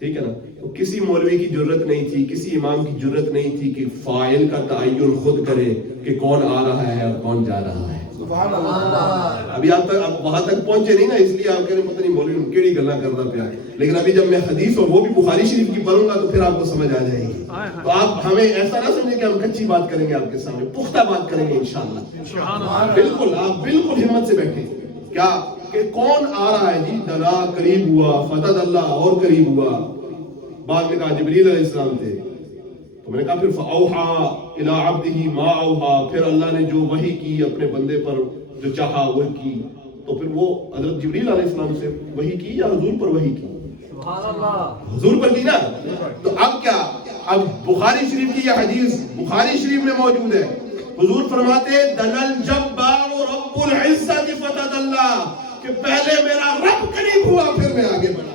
ठीक है ना? तो किसी मौलवी की जरूरत नहीं थी, किसी इमाम की जरूरत नहीं थी कि फाइल का तयन खुद करे कि कौन आ रहा है और कौन जा रहा है. अभी आप तक, आप वहां तक पहुंचे नहीं ना, इसलिए आप कह रहे पता नहीं मौलवी केड़ी गल्ला करता पिया. लेकिन अभी जब मैं हदीस और वो भी बुखारी शरीफ की पढ़ूंगा तो फिर आपको समझ आ जाएगी. तो आप हमें ऐसा ना समझे कि हम कच्ची बात करेंगे, आपके सामने पुख्ता बात करेंगे इंशाअल्लाह. बिल्कुल, आप बिल्कुल हिम्मत से बैठे. क्या कि कौन आ रहा है जी? दना करीब हुआ, फतदल्ला और करीब हुआ. बाद में कहा जिब्रील अलैहिस्सलाम थे. तो मैंने कहा फिर फऔहा इला अब्दिही मा औहा, फिर अल्लाह ने जो वही की अपने बंदे पर, जो चाहा वो की. तो फिर वो हजरत जिब्रील अलैहिस्सलाम से वही की या हुजूर पर वही की? सुभान अल्लाह, हुजूर पर की ना. तो अब क्या, अब बुखारी शरीफ की यह हदीस बुखारी शरीफ में मौजूद है. हुजूर फरमाते दनल जब्बार रब्बुल इज्जत फतदल्ला, कि पहले मेरा रब करीब हुआ फिर मैं आगे बढ़ा.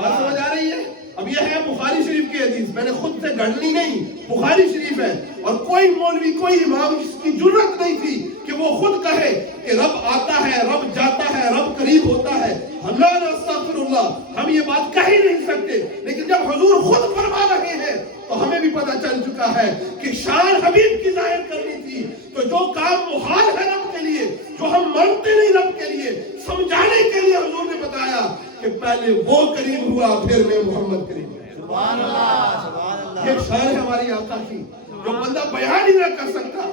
बात समझ आ रही है? अब यह है बुखारी शरीफ की हदीस, मैंने खुद से गढ़नी नहीं, बुखारी शरीफ है. और कोई मौलवी, कोई इमाम की जरूरत नहीं थी कि वो खुद कहे कि रब आता है, रब जाता है, रब करीब होता है. अल्लाह न अस्तगफिरुल्लाह, हम ये बात कह ही नहीं सकते. लेकिन जब हुजूर खुद फरमा रहे हैं तो हमें भी पता चल चुका है कि शान हबीब की जाहिर करनी थी. तो जो काम मुहाल है रब के लिए, जो हम मानते नहीं रब के लिए, समझाने के लिए हुजूर ने बताया कि पहले वो करीब हुआ फिर मैं मोहम्मद करीब हुआ. सुभान अल्लाह, सुभान अल्लाह. ये शान है हमारी आका की, जो बंदा बयान ही ना कर सकता.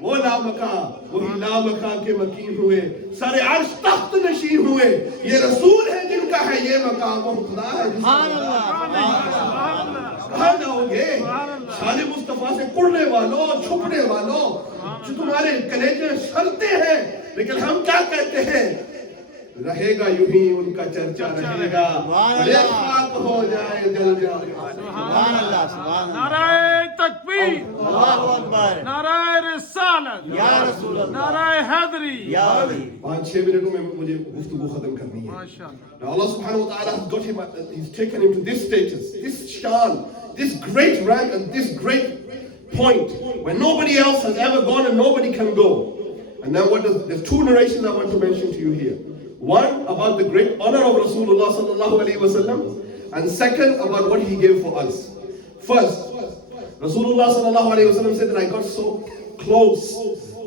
वो लामका, वही लामका के मकीन हुए, सारे अर्श तख्त नशीन हुए. ये रसूल है जिनका है ये मकाम, वो खुदा है. सुभान अल्लाह. कहाँ जाओगे शान मुस्तफा से कुड़ने वालों, छुपने वालों, जो तुम्हारे कलेजे सड़ते हैं. लेकिन हम क्या कहते हैं? रहेगा यूं ही उनका चर्चा रहेगा, भले खाक हो जाए जल जाए. सुभान अल्लाह, सुभान अल्लाह. नाराए तकबीर, अल्लाहु अकबर, नाराए रिसालत, या रसूल अल्लाह, नाराए हैदरी, या अली. 5-6 मिनटों में मुझे गुफ्तगू खत्म करनी है. माशाअल्लाह. Now Allah subhanahu wa ta'ala has got him, he's taken him to this status, this shan, this great rank and this great point where nobody else has ever gone and nobody can go. And then there's two narrations I want to mention to you here. One about the great honor of Rasulullah sallallahu alaihi wasallam, and second about what he gave for us. First, Rasulullah sallallahu alaihi wasallam said that I got so close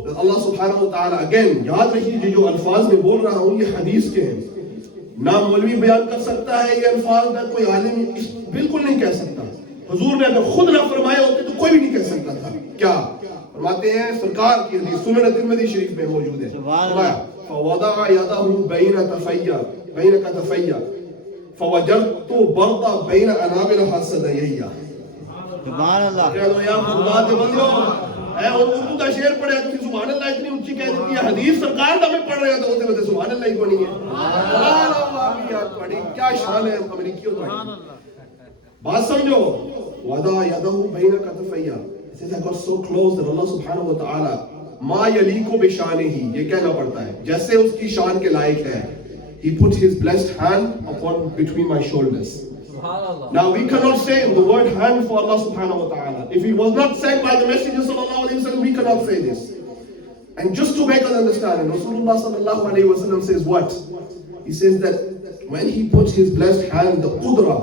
that Allah subhanahu wa ta'ala, again, याद रखिए जो अल्फाज में बोल रहा हूँ ये हदीस के हैं. ना मौलवी बयान कर सकता है ये अल्फाज, ना कोई आलिम बिल्कुल नहीं कह सकता. हुजूर ने अगर खुद ना फरमाए होते तो कोई भी नहीं कह सकता था. क्या फरमाते हैं? सरकार की हदीस सुनन तिरमिज़ी शरीफ में मौजूद है. फवदा यदहु बैन कतफैया फवजदतु बर्दा बैन अनाबिल हसदयया. सुभान अल्लाह. कह दो या खुदा दे बंदो है. और उर्दू का शेर पढ़े तो सुभान अल्लाह इतनी ऊंची कह देती है. हदीस सरकार का में पढ़ रहे हैं तो होते होते सुभान अल्लाह ही को नहीं है. सुभान अल्लाह यार पढ़ी क्या शान है अमेरिकियों की. बात समझो. वदा यदहु ban कतफैया. It says I got so close that Allah subhanahu wa ta'ala मा यलीको बिशानिही, ये कहना पड़ता है जैसे उसकी शान के लायक है. He put his blessed hand upon between my shoulders. Now we cannot say the word hand for Allah subhanahu wa ta'ala. If it was not said by the Messenger sallallahu alaihi wasallam, we cannot say this. And just to make us understand, Rasulullah sallallahu alaihi wasallam says what? He says that when he put his blessed hand, the qudra,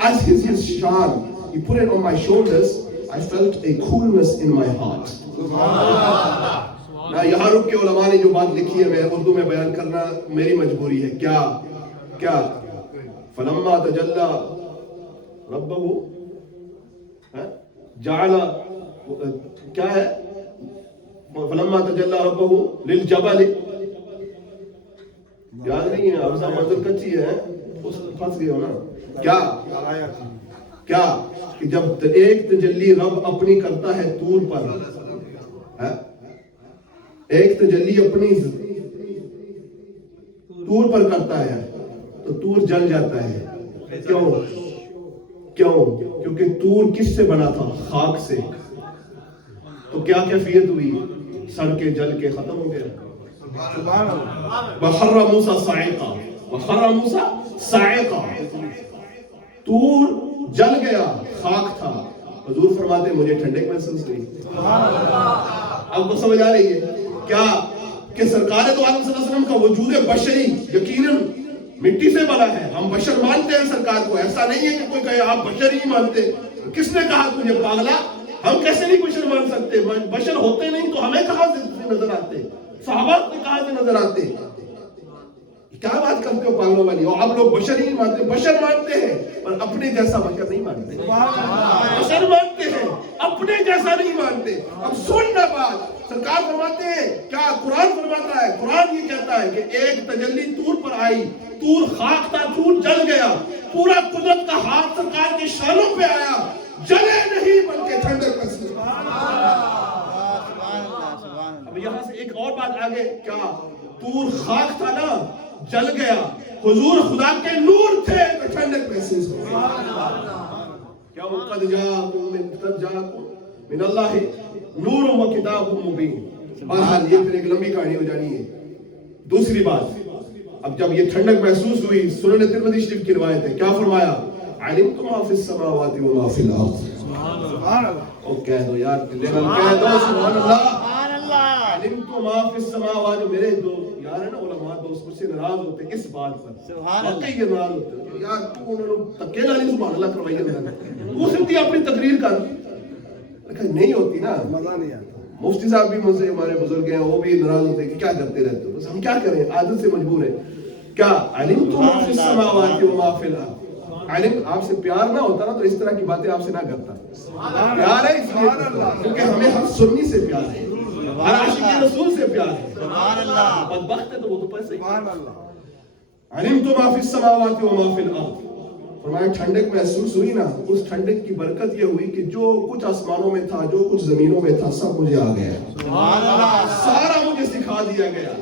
as his shan, he put it on my shoulders, I felt a coolness in my heart. ना यहाँ रुक के उलमा ने जो बात लिखी है मैं उर्दू में बयान करना मेरी मजबूरी है. क्या फलम्मा तजल्ला रब्बहु जाला, क्या है? फलम्मा तजल्ला रब्बहु लिल जबल, याद नहीं है? अब मजल कच्ची है, फंस गए हो ना. क्या कि जब एक तजल्ली रब अपनी करता है तूर पर, एक तजल्ली अपनी तूर पर करता है तो तूर जल जाता है. क्यों? क्योंकि तूर किससे बना था? खाक से. तो क्या कैफियत हुई? सड़ के जल के खत्म हो गया. वखर्रा मूसा साइका, तूर जल गया, खाक था. हुजूर फरमाते मुझे ठंडक महसूस हुई. आपको समझ आ रही है क्या कि सरकार तो आलम सल्लल्लाहु अलैहि वसल्लम का वजूद बशरी यकीनन मिट्टी से बना है. हम बशर मानते हैं सरकार को. ऐसा नहीं है कि कोई कहे आप बशर ही मानते. किसने कहा तुझे पागला? हम कैसे नहीं बशर मान सकते? बशर होते नहीं तो हमें कहां से नजर आते? सहाबा को कहां से नजर आते? क्या बात करते हो पागलों वाली? और आप लोग बशर ही मानते. बशर मानते हैं पर अपने जैसा बशर नहीं मानते. बशर मानते हैं अपने जैसा नहीं मानते. अब सुनना बात, सरकार फरमाते हैं क्या? कुरान फरमाता है, कुरान ये कहता है कि एक तजल्ली तूर पर आई, तूर खाक था, तूर जल गया. पूरा कुदरत का हाथ सरकार के शानों पे आया, जले नहीं बल्कि ठंडक महसूस. अब यहाँ से एक और बात आगे, क्या तूर खाक था ना, जल गया. हुजूर खुदा के नूर थे तो ठंडक महसूस हो. क्या कद जाकुम मिनल्लाहि नूरुम व किताबुम मुबीन. बहरहाल ये फिर एक लंबी कहानी हो जानी है. दूसरी बात, अब जब ये ठंडक महसूस हुई, सुनन तिरमिज़ी शरीफ की रिवायत है, क्या फरमाया? अलिमतु मा फिस समावाति व मा फिल अर्द. सुभान अल्लाह. ओ कह दो यार, कह दो सुभान अल्लाह. अलिमतु मा फिस समावाति. मेरे दो यार है ना उलमा दोस्त मुझसे नाराज होते इस बात पर. सुभान अल्लाह. ये नाराज होते यार तू उन्होंने तकेला नहीं सुभान अल्लाह करवाई है. वो सिर्फ अपनी तकरीर कर नहीं होती ना, मजा नहीं आता. मुफ्ती साहब भी मुझसे, हमारे बुजुर्ग हैं, वो भी नाराज होते हैं कि क्या करते रहते हो. बस हम क्या करें, आदत से मजबूर है. क्या अलिमतु मा फिस समावाति व मा फिल अर्द. अलिम आपसे प्यार ना होता ना तो इस तरह की बातें आपसे ना करता. प्यार है इसलिए, क्योंकि हमें हर सुन्नी से प्यार है, हर आशिक रसूल से प्यार है. सुभान अल्लाह. बदबख्त है तो वो तो पैसे. सुभान अल्लाह. अलिमतु मा फिस समावाति व मा फिल अर्द. फरमाया ठंडक महसूस हुई ना, उस ठंडक की बरकत ये हुई कि जो कुछ आसमानों में था, जो कुछ जमीनों में था, सब मुझे आ गया. सुभान अल्लाह. सारा मुझे सिखा दिया गया.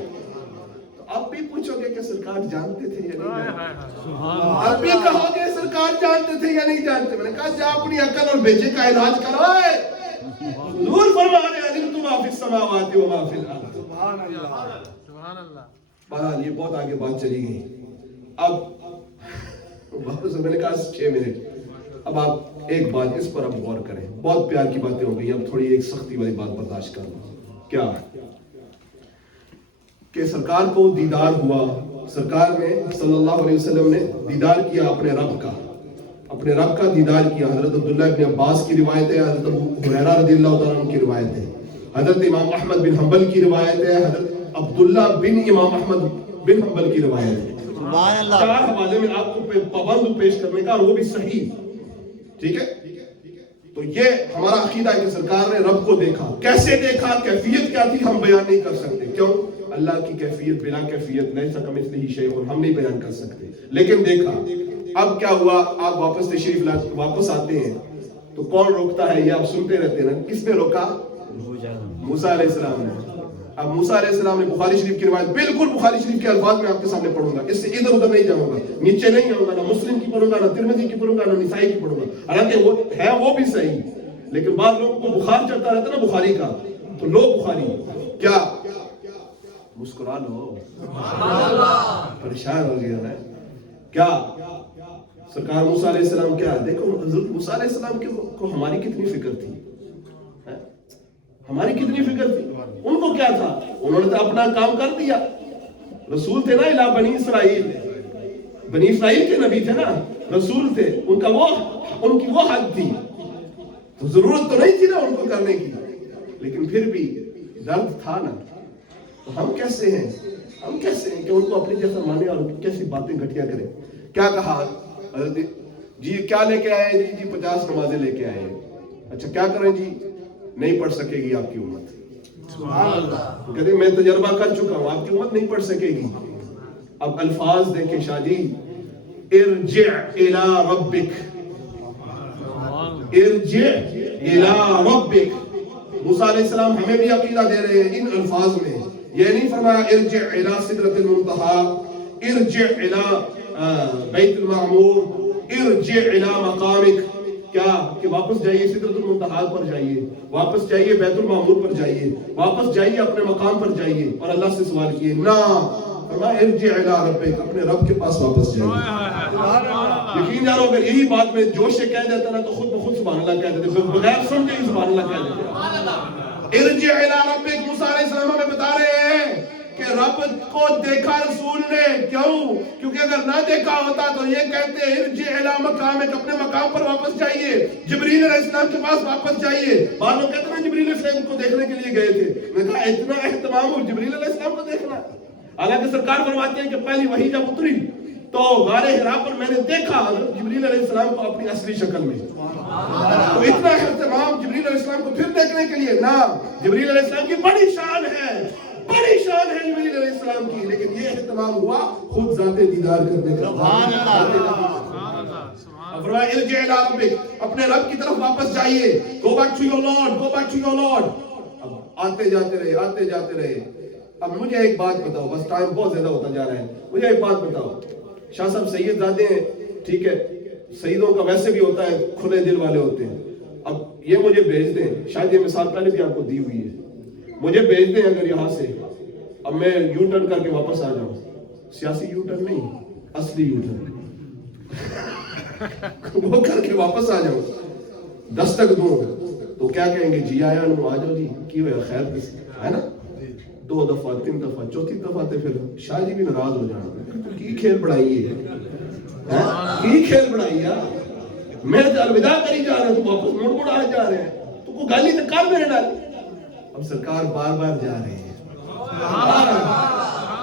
तो अब भी पूछोगे कि सरकार जानते थे या नहीं जानते? अब भी कहोगे सरकार जानते थे या नहीं जानते? मैंने कहा जा अपनी अकल और बेचे का इलाज करो. हुजूर फरमा रहे हैं अलिमतु मा फिस समावाति व मा फिल अर्द. सुभान अल्लाह. सुभान अल्लाह. बहरहाल ये बहुत आगे बात चली गई. अब मैंने कहा 6 मिनट. اب آپ ایک بات اس پر اب غور کریں، بہت پیار کی باتیں ہو گئی، اب تھوڑی ایک سختی والی بات برداشت کرنا. کیا کہ سرکار کو دیدار ہوا، سرکار نے صلی اللہ علیہ وسلم نے دیدار کیا اپنے رب کا، اپنے رب کا دیدار کیا. حضرت عبداللہ ابن عباس کی روایت ہے، حضرت ابو ہریرہ رضی اللہ تعالیٰ عنہ کی روایت ہے، حضرت امام احمد بن حنبل کی روایت ہے، حضرت عبداللہ بن امام احمد بن حنبل کی روایت ہے. سبحان اللہ. 4 حوالے میں آپ کو پابند پیش کرنے کا، اور وہ بھی صحیح. ٹھیک ہے، تو یہ ہمارا عقیدہ ہے کہ سرکار نے رب کو دیکھا. کیسے دیکھا، کیفیت کیا تھی، ہم بیان نہیں کر سکتے. کیوں؟ اللہ کی کیفیت بلا کیفیت لیس کمثلہ شیء، ہم نہیں بیان کر سکتے، لیکن دیکھا. اب کیا ہوا، آپ واپس تشریف واپس آتے ہیں تو کون روکتا ہے؟ یہ آپ سنتے رہتے ہیں نا. کس نے روکا؟ موسیٰ علیہ السلام نے. اب موسیٰ علیہ السلام نے بخاری شریف کی روایت، بالکل بخاری شریف کے الفاظ میں آپ کے سامنے پڑھوں گا، اس سے ادھر ادھر نہیں جاؤں گا، نیچے نہیں آؤں گا، نہ مسلم کی پڑھوں گا، نہ ترمذی کی پڑھوں گا، نہ نسائی کی پڑھوں گا. حالانکہ وہ ہے وہ بھی صحیح، لیکن بعض لوگوں کو بخار چڑھتا رہتا نا بخاری کا، تو لو بخاری کیا مسکرا لو، پریشان ہو گیا ہے کیا. سرکار موسیٰ علیہ السلام کیا، دیکھو حضرت موسیٰ علیہ السلام کو ہماری کتنی فکر تھی، ہماری کتنی فکر تھی. ان کو کیا تھا، انہوں نے تو اپنا کام کر دیا. رسول تھے نا الہ بنی اسرائیل، بنی اسرائیل کے نبی تھے نا، رسول تھے، ان کی وہ حد تھی، تو ضرورت تو نہیں تھی نا ان کو کرنے کی، لیکن پھر بھی درد تھا نا. تو ہم کیسے ہیں کہ ان کو اپنی جیسا مانے اور کیسی باتیں گھٹیا کریں. کیا کہا جی، کیا لے کے آئے جی 50 نمازیں لے کے آئے. اچھا کیا کریں جی، نہیں پڑھ سکے گی آپ کی امت. کہتے میں تجربہ کر چکا ہوں، آپ کی امت نہیں پڑھ سکے گی. اب الفاظ دیکھیں شاہ جی، ارجع الى ربک، ارجع الى ربک. موسیٰ علیہ السلام ہمیں بھی عقیدہ دے رہے ہیں ان الفاظ میں. یہ نہیں فرمایا ارجع الى سدرۃ المنتہی، ارجع الى بیت المعمور، ارجع الى مقامک. کیا کہ واپس جائیے سدرۃ المنتہی پر جائیے، واپس جائیے بیت المعمور پر جائیے، واپس جائیے اپنے مقام پر جائیے اور اللہ سے سوال کیے. نہ، فرمایا ارجع الی ربک، اپنے رب کے پاس واپس جائیے. یقین جانو اگر یہی بات میں جوش سے کہہ دیتا نا تو خود بخود سبحان اللہ کہہ دیتے، بغیر سمجھے ہی سبحان اللہ کہہ دیتے. ارجع الی ربک، موسیٰ علیہ السلام ہمیں بتا رہے ہیں کہ رب کو دیکھا رسول نے. کیوں؟ کیونکہ اگر نہ دیکھا ہوتا تو یہ کہتے ارجع الی مقامک، اپنے مقام پر واپس جائیے، جبریل علیہ السلام کے پاس واپس جائیے. بعض لوگ کہتے ہیں جبریل علیہ السلام کو دیکھنے کے لیے گئے تھے. میں کہا اتنا اہتمام ہو جبریل علیہ السلام کو دیکھنا. حالانکہ سرکار فرماتے ہیں کہ پہلی وحی جب اتری تو غار حرا پر میں نے دیکھا حضرت جبریل علیہ السلام کو اپنی اصلی شکل میں. تو اتنا اہتمام جبریل علیہ السلام کو پھر دیکھنے کے لیے نہ. جبریل علیہ السلام کی بڑی شان ہے، بڑی شان ہے جبریل علیہ السلام کی، لیکن یہ اہتمام ہوا خود ذات دیدار کرنے کا. فرمایا ارجع الی ربک، اپنے رب کی طرف واپس جائیے. Go back to your lord, go back to your lord. اب آتے جاتے رہے. اب مجھے ایک بات بتاؤ، بس ٹائم بہت زیادہ ہوتا جا رہا ہے، مجھے ایک بات بتاؤ. شاہ صاحب سید زادے ہیں، ٹھیک ہے، سیدوں کا ویسے بھی ہوتا ہے کھلے دل والے ہوتے ہیں. اب یہ مجھے بھیج دیں، شاید یہ مثال پہلے بھی آپ کو دی ہوئی ہے، مجھے بھیج دیں اگر یہاں سے، اب میں یو ٹرن کر کے واپس آ جاؤں، سیاسی یو ٹرن نہیں، اصلی یو ٹرن وہ کر کے واپس آ جاؤں، دستک دوں تو کیا کہیں گے؟ جی آیا نو، آ جاؤ جی، کی ہویا خیر ہے نا. 2 دفعہ 3 دفعہ 4تھی دفعہ تے پھر شاہ جی بھی ناراض ہو جانا، کی کھیل بڑھائی ہے، کی کھیل بڑھائی ہے. میں الوداع کری جا رہا ہوں، تو واپس مڑ آ جا رہے ہیں، تو کو گالی تو کر میرے ڈال. اب سرکار بار بار جا رہے ہیں،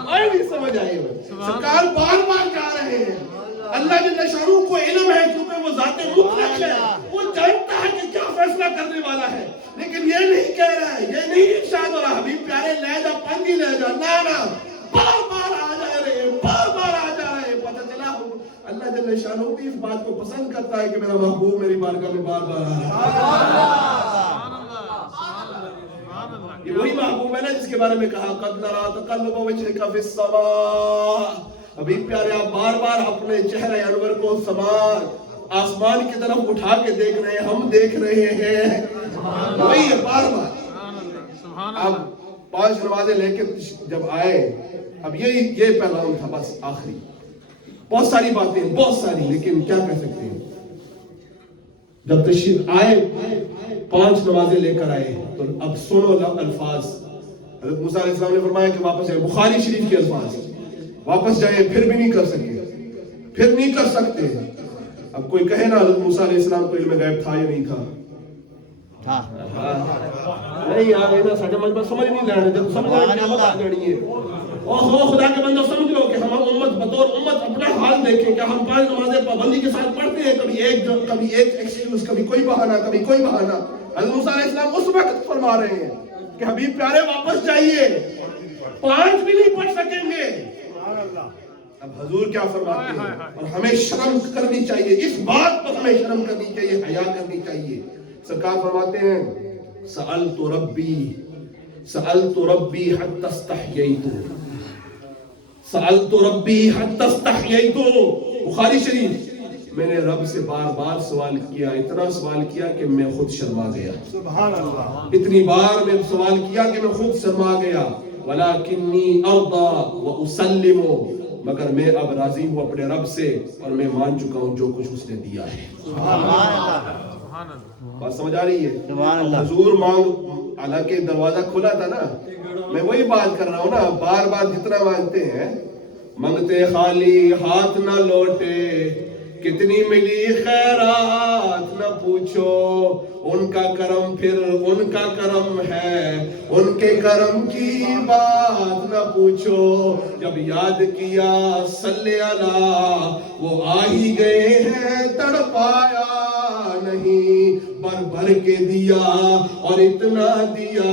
آئے نہیں سمجھ آئی ہو، سرکار بار بار جا رہے ہیں. اللہ جل شانہ کو علم ہے کیونکہ وہ ذات مطلق ہے، وہ جانتا ہے کہ کیا فیصلہ کرنے والا ہے، لیکن یہ نہیں کہہ رہا ہے، یہ نہیں ارشاد ہو رہا حبیب پیارے لے جا پانی لے جا، نہ بار بار آ جا رہے ہیں، بار بار آ جا رہے ہیں. پتہ چلا اللہ جل شانہ بھی اس بات کو پسند کرتا ہے کہ میرا محبوب میری بارگاہ میں بار بار آ رہا ہے. یہ وہی محبوب ہے نا جس کے بارے میں کہا قد نرا تقلب وجهك في السماء. ابھی پیارے آپ بار بار اپنے چہرہ انور کو آسمان کی طرف اٹھا کے دیکھ رہے ہیں، ہم دیکھ رہے ہیں. وہی ہے بار بار. اب 5 نمازیں لے کے جب آئے، اب یہ پیغام تھا بس آخری. بہت ساری باتیں، بہت ساری، لیکن کیا کہہ سکتے ہیں. جب تشریف آئے 5 نمازیں لے کر آئے تو اب سنو الفاظ. حضرت موسیٰ علیہ السلام نے فرمایا کہ واپس جائیں. بخاری شریف کے الفاظ, واپس جائیں. پھر بھی نہیں کر سکے, پھر نہیں کر سکتے. اب کوئی کہے نا حضرت موسیٰ علیہ السلام کو علم غیب تھا یا نہیں تھا؟ نہیں آگے نا ساڑھے مجھ پر سمجھ نہیں لینا, جب سمجھ آئے قیامت آ جانی ہے. اوہ خدا کے بندہ سمجھو کہ ہم امت بطور امت اپنا حال دیکھیں کہ ہم 5 نمازیں پابندی کے ساتھ پڑھتے ہیں, کبھی ایک ایکسکیوز, کبھی کوئی بہانہ, کبھی کوئی بہانہ. حضرت موسیٰ علیہ السلام اس وقت فرما رہے ہیں کہ حبیب پیارے واپس جائیے, 5 بھی نہیں پڑھ سکیں گے. اب حضور کیا فرماتے ہیں, اور ہمیں شرم کرنی چاہیے, اس بات پر ہمیں شرم کرنی چاہیے, حیا کرنی چاہیے. سرکار فرماتے ہیں سألت ربی حتی استحییت, سألت ربی حتی استحییت. بخاری شریف, میں نے رب سے بار بار سوال کیا, اتنا سوال کیا کہ میں خود شرما گیا. سبحان اللہ, اتنی بار میں سوال کیا کہ میں خود شرما گیا. ولیکنی ارضی واسلم, مگر میں اب راضی ہوں اپنے رب سے اور میں مان چکا ہوں جو کچھ اس نے دیا ہے. سبحان اللہ. بات سمجھ آ رہی ہے؟ حضور مانگ, حالانکہ دروازہ کھلا تھا نا, میں وہی بات کر رہا ہوں نا, بار بار جتنا مانگتے ہیں, منگتے خالی ہاتھ نہ لوٹے, کتنی ملی خیرات نہ پوچھو, ان کا کرم پھر ان کا کرم ہے, ان کے کرم کی بات نہ پوچھو. جب یاد کیا صلی اللہ, وہ آ ہی گئے ہیں, تڑپایا نہیں, بھر بھر کے دیا اور اتنا دیا,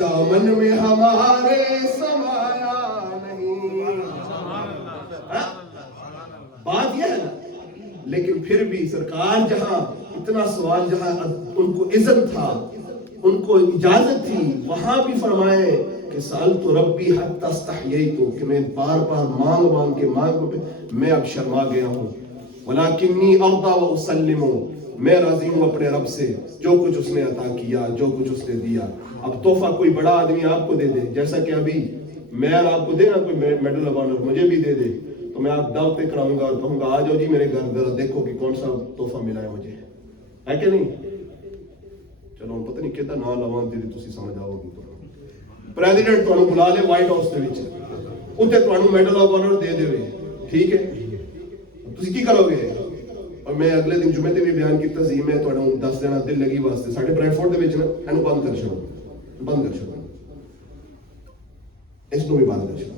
دامن میں ہمارے سمایا نہیں. بات یہ ہے نا, لیکن پھر بھی سرکار جہاں اتنا سوال, جہاں ان کو اذن تھا, ان کو اجازت تھی, وہاں بھی فرمائے کہ سألت ربی حتی استحییت, کہ میں بار بار مانگ کے میں اب شرما گیا ہوں. ولیکنی ارضی واسلم, میں راضی ہوں اپنے رب سے جو کچھ اس نے عطا کیا, جو کچھ اس نے دیا. اب تحفہ کوئی بڑا آدمی آپ کو دے دے, جیسا کہ ابھی میں آپ کو دے نا کوئی میڈل آف آنر مجھے بھی دے دے, تو میں آپ دعوت پہ کراؤں گا اور کہوں گا آ جاؤ جی میرے گھر, ذرا دیکھو کہ کون سا تحفہ ملا ہے مجھے, ہے کہ نہیں؟ چلو پتہ نہیں کہتا نا لواں دے تسی سمجھ آؤ گی. پریزیڈنٹ تانوں بلا لے وائٹ ہاؤس دے وچ, اوتھے تانوں میڈل آف آنر دے دے, ٹھیک ہے, تسی کی کرو گے؟ اور میں اگلے دن جمعے تے بھی بیان کیتا سی, میں تانوں دس دینا دل لگی واسطے, ساڈے بریڈ فورڈ دے وچ نا اینو بند کر چھوڑو, اس کو بھی بند کر چھوڑو.